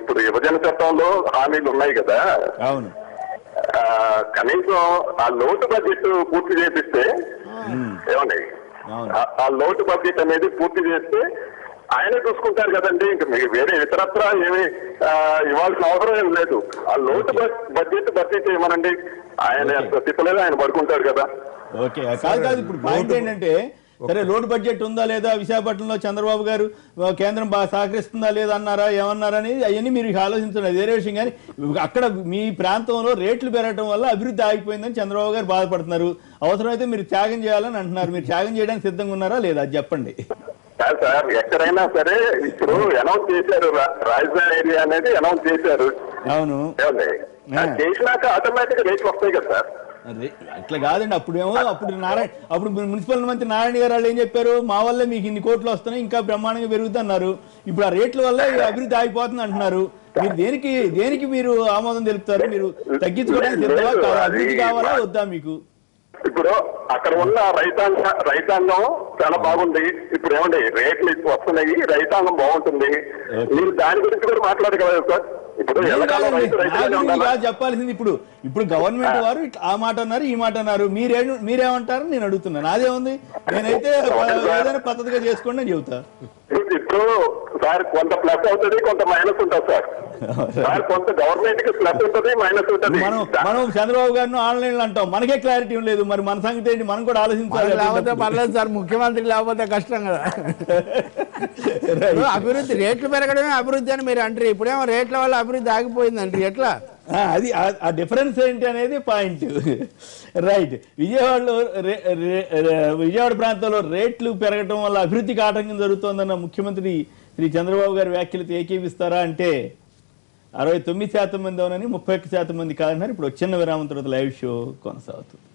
ఇప్పుడు విభజన చట్టంలో హామీలు ఉన్నాయి కదా, అవును, కనీసం ఆ లోటు బడ్జెట్ పూర్తి చేపిస్తే ఏమండి, ఆ లోటు బడ్జెట్ అనేది పూర్తి చేస్తే ఆయనే చూసుకుంటారు కదండి. ఇంకా మీకు వేరే ఇతరత్ర ఏమి ఇవ్వాల్సిన అవసరం ఏం లేదు. ఆ లోటు బడ్జెట్ ఏమనండి, ఆయన తిప్పలేదు, ఆయన పడుకుంటారు కదా. ఓకే, కాదు ఇప్పుడు పాయింట్ ఏంటంటే, సరే లోటు బడ్జెట్ ఉందా లేదా, విశాఖపట్నంలో చంద్రబాబు గారు కేంద్రం బాగా సహకరిస్తుందా లేదా అన్నారా, ఏమన్నారా అనేది అవన్నీ మీరు ఆలోచించండి, వేరే విషయం. కానీ అక్కడ మీ ప్రాంతంలో రేట్లు పెరగడం వల్ల అభివృద్ధి ఆగిపోయిందని చంద్రబాబు గారు బాధపడుతున్నారు. అవసరమైతే మీరు త్యాగం చేయాలని అంటున్నారు. మీరు త్యాగం చేయడానికి సిద్ధంగా ఉన్నారా లేదా, అది చెప్పండి. సార్ ఎక్కడైనా సరే ఇప్పుడు అనౌన్స్ చేశారు, రాజధాని ఏరియా అనేది అనౌన్స్ చేశారు. అవును, చేసినాక ఆటోమేటిక్ రేట్లు వస్తాయి కదా సార్. అదే అట్లా కాదండి. అప్పుడు మున్సిపల్ మంత్రి నారాయణ గారు వాళ్ళు ఏం చెప్పారు, మా వల్ల మీకు ఇన్ని కోట్లు వస్తున్నాయి, ఇంకా బ్రహ్మాండంగా పెరుగుతున్నారు. ఇప్పుడు ఆ రేట్ల వల్ల అభివృద్ధి ఆగిపోతుంది అంటున్నారు. మీరు దేనికి మీరు ఆమోదం తెలుపుతారు? మీరు తగ్గించుకోవడానికి సిద్ధమా కాదా? అభివృద్ధి కావాలా వద్దా మీకు? ఇప్పుడు అక్కడ ఉన్న రైతాంగం చాలా బాగుంది. ఇప్పుడు ఏమండి రేట్లు వస్తున్నాయి, రైతాంగం బాగుంటుంది. మీరు దాని గురించి కూడా మాట్లాడగలరు సార్. ఇప్పుడు చెప్పాల్సింది ఇప్పుడు గవర్నమెంట్ వారు ఆ మాట అన్నారు, ఈ మాట అన్నారు. మీరేమంటారు నేను అడుగుతున్నాను. అదే ఉంది. నేనైతే ఏదైనా పద్ధతిగా చేసుకోండి అని చెబుతా. ఇప్పుడు సార్ కొంత ప్లస్ అవుతుంది, కొంత మైనస్ ఉంటుంది సార్. కొంత గవర్నమెంట్ కి ప్లస్ ఉంటుంది, మైనస్ ఉంటుంది. మనం చంద్రబాబు గారిని ఆన్లైన్ లో అంటాం, మనకే క్లారిటీ లేదు. మరి మన సంగతి ఏంటి, మనం కూడా ఆలోచించాలి. లేకపోతే పర్లేదు సార్, ముఖ్యమంత్రి లేకపోతే కష్టం కదా. అభివృద్ధి రేట్లు పెరగడమే అభివృద్ధి అని మీరు అంటారు. ఇప్పుడేమో రేట్ల వల్ల అభివృద్ధి ఆగిపోయిందండి, ఎట్లా? అది ఆ డిఫరెన్స్ ఏంటి అనేది పాయింట్. రైట్. విజయవాడ ప్రాంతంలో రేట్లు పెరగడం వల్ల అభివృద్ధికి ఆటంకం జరుగుతోందన్న ముఖ్యమంత్రి శ్రీ చంద్రబాబు గారి వ్యాఖ్యలతో ఏకీపిస్తారా అంటే 69% మంది అవునని, 31% మంది కాదన్నారు. ఇప్పుడు చిన్న విరామం తర్వాత లైవ్ షో కొనసాగుతుంది.